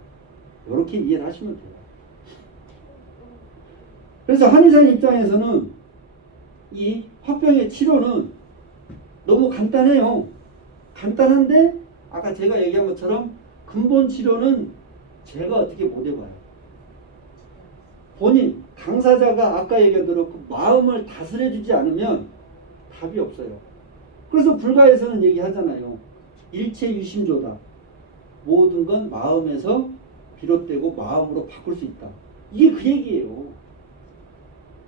이렇게 이해를 하시면 돼요. 그래서 한의사 입장에서는 이 화병의 치료는 너무 간단해요. 간단한데 아까 제가 얘기한 것처럼 근본 치료는 제가 어떻게 못 해봐요. 본인 당사자가 아까 얘기한 대로 그 마음을 다스려주지 않으면 답이 없어요. 그래서 불가에서는 얘기하잖아요. 일체 유심조다. 모든 건 마음에서 비롯되고 마음으로 바꿀 수 있다. 이게 그 얘기예요.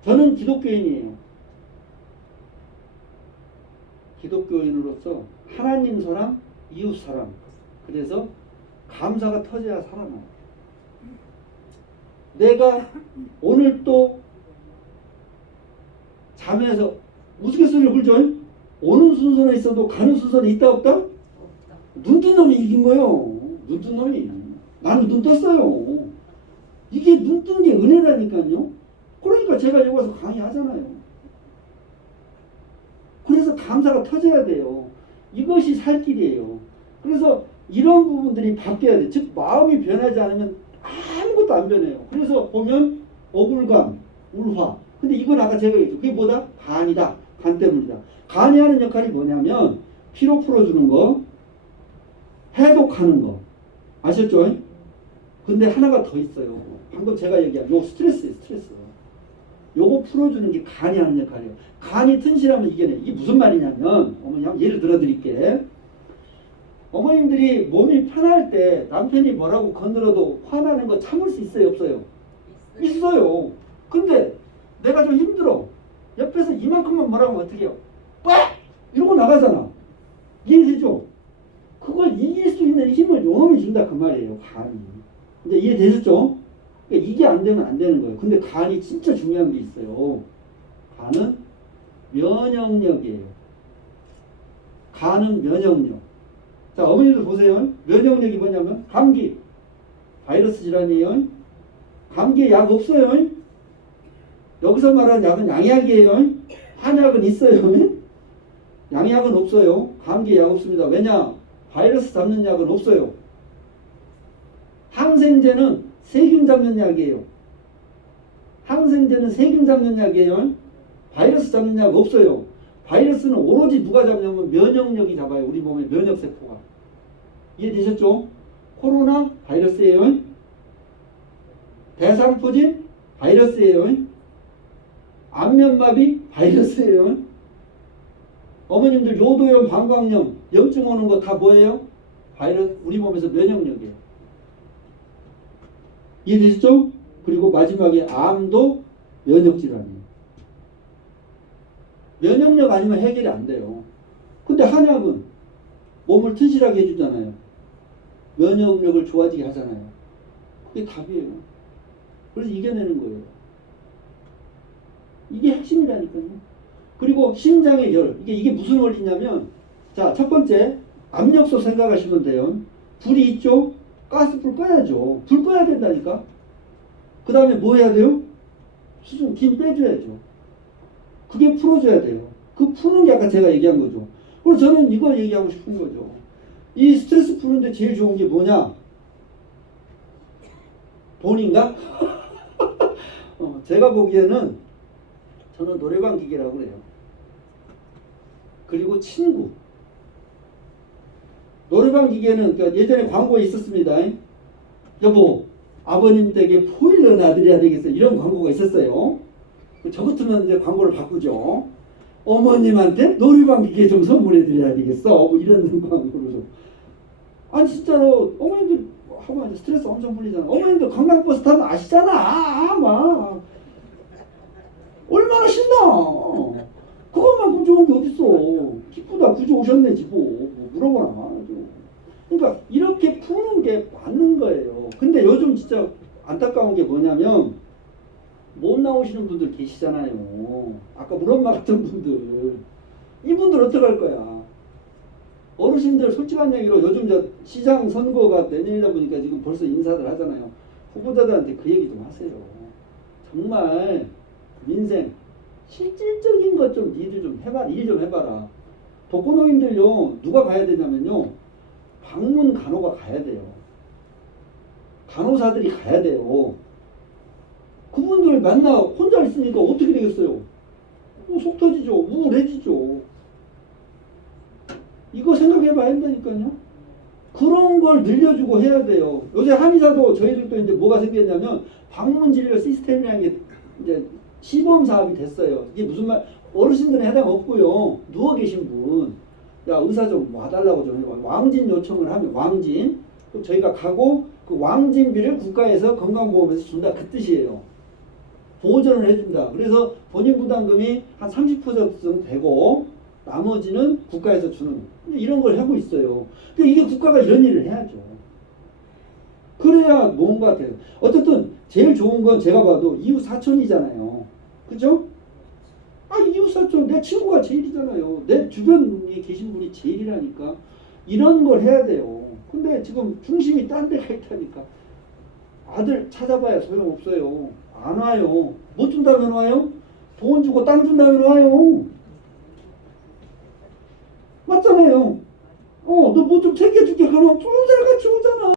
저는 기독교인이에요. 기독교인으로서 하나님 사랑, 이웃 사랑. 그래서 감사가 터져야 살아나요. 내가 오늘 또 잠에서 우스갯소리를 굴죠. 오는 순서는 있어도 가는 순서는 있다 없다? 눈 뜬 놈이 이긴 거예요. 눈 뜬 놈이. 나는 눈 떴어요. 이게 눈 뜬 게 은혜라니까요. 그러니까 제가 여기 와서 강의하잖아요. 그래서 감사가 터져야 돼요. 이것이 살 길이에요. 그래서 이런 부분들이 바뀌어야 돼. 즉 마음이 변하지 않으면 아무것도 안 변해요. 그래서 보면 억울감, 울화. 근데 이건 아까 제가 얘기했죠. 그게 뭐다? 간이다. 간 때문이다. 간이 하는 역할이 뭐냐면 피로 풀어주는 거, 해독하는 거. 아셨죠? 근데 하나가 더 있어요. 방금 제가 얘기한 요 스트레스예요. 스트레스. 요거 풀어주는 게 간이 하는 역할이에요. 간이 튼실하면 이겨내. 이게 무슨 말이냐면 어머니 한번 예를 들어 드릴게. 어머님들이 몸이 편할 때 남편이 뭐라고 건드려도 화나는 거 참을 수 있어요? 없어요? 있어요. 근데 내가 좀 힘들어. 옆에서 이만큼만 뭐라고 하면 어떻게 해요? 빡! 이러고 나가잖아. 이해되죠? 그걸 이길 수 있는 힘을 요놈이 준다 그 말이에요. 간이. 이제 이해되셨죠? 그러니까 이게 안 되면 안 되는 거예요. 근데 간이 진짜 중요한 게 있어요. 간은 면역력이에요. 간은 면역력. 자, 어머니들 보세요. 면역력이 뭐냐면 감기, 바이러스 질환이에요. 감기에 약 없어요. 여기서 말하는 약은 양약이에요. 한약은 있어요. 양약은 없어요. 감기에 약 없습니다. 왜냐? 바이러스 잡는 약은 없어요. 항생제는 세균 잡는 약이에요. 항생제는 세균 잡는 약이에요. 바이러스 잡는 약 없어요. 바이러스는 오로지 누가 잡냐면 면역력이 잡아요. 우리 몸의 면역세포가. 이해되셨죠? 코로나 바이러스예요. 대상포진 바이러스예요. 안면마비 바이러스예요. 어머님들 요도염, 방광염, 염증 오는 거 다 뭐예요? 바이러스, 우리 몸에서 면역력이에요. 이해되셨죠? 그리고 마지막에 암도 면역질환이에요. 면역력 아니면 해결이 안 돼요. 근데 한약은 몸을 튼실하게 해주잖아요. 면역력을 좋아지게 하잖아요. 그게 답이에요. 그래서 이겨내는 거예요. 이게 핵심이라니까요. 그리고 심장의 열. 이게 무슨 원리냐면, 자, 첫 번째, 압력솥 생각하시면 돼요. 불이 있죠? 가스불 꺼야죠. 불 꺼야 된다니까. 그 다음에 뭐 해야 돼요? 수증, 김 빼줘야죠. 그게 풀어줘야 돼요. 그 푸는 게 아까 제가 얘기한 거죠. 그래서 저는 이거 얘기하고 싶은 거죠. 이 스트레스 푸는데 제일 좋은 게 뭐냐? 돈인가? 제가 보기에는 저는 노래방 기계라고 그래요. 그리고 친구. 노래방 기계는 그러니까 예전에 광고에 있었습니다. 여보, 아버님 댁에 포일러 놔드려야 되겠어. 이런 광고가 있었어요. 저 같으면 이제 광고를 바꾸죠. 어머님한테 노래방 기계 좀 선물해드려야 되겠어. 뭐 이런 광고로. 아니 진짜로 어머님들 하고 스트레스 엄청 풀리잖아. 어머님들 관광버스 타면 아시잖아. 막 얼마나 신나. 그것만큼 좋은 게 어딨어. 기쁘다 구조 오셨네 지보. 뭐 물어보나. 그러니까 이렇게 푸는 게 맞는 거예요. 근데 요즘 진짜 안타까운 게 뭐냐면 못 나오시는 분들 계시잖아요. 아까 우리 엄마 같은 분들. 이분들 어떡할 거야. 어르신들 솔직한 얘기로 요즘 저 시장 선거가 내년이다 보니까 지금 벌써 인사들 하잖아요. 후보자들한테 그 얘기 좀 하세요. 정말 민생 실질적인 것 좀 니들 좀 해봐라. 일 좀 해봐라. 독거노인들요 누가 가야 되냐면요 방문 간호가 가야 돼요. 간호사들이 가야 돼요. 그분들 만나 혼자 있으니까 어떻게 되겠어요? 속 터지죠. 우울해지죠. 이거 생각해봐야 한다니까요. 그런 걸 늘려주고 해야 돼요. 요새 한의사도 저희들도 이제 뭐가 생겼냐면 방문 진료 시스템이라는 게 이제 시범 사업이 됐어요. 이게 무슨 말? 어르신들은 해당 없고요. 누워 계신 분, 야 의사 좀 와달라고 좀 해봐. 왕진 요청을 하면 왕진. 그럼 저희가 가고 그 왕진비를 국가에서 건강보험에서 준다 그 뜻이에요. 보전을 해준다. 그래서 본인 부담금이 한 30% 정도 되고 나머지는 국가에서 주는 이런 걸 하고 있어요. 근데 이게 국가가 이런 일을 해야죠. 그래야 뭔가 돼요. 어쨌든 제일 좋은 건 제가 봐도 이웃 사촌이잖아요. 그죠? 아 이웃 사촌 내 친구가 제일이잖아요. 내 주변에 계신 분이 제일이라니까. 이런 걸 해야 돼요. 근데 지금 중심이 딴 데가 있다니까. 아들 찾아봐야 소용없어요. 안 와요. 못 준다면 와요? 돈 주고 땅 준다면 와요. 맞잖아요. 너 뭐 좀 챙겨줄게. 그러면 좋은 살 같이 오잖아.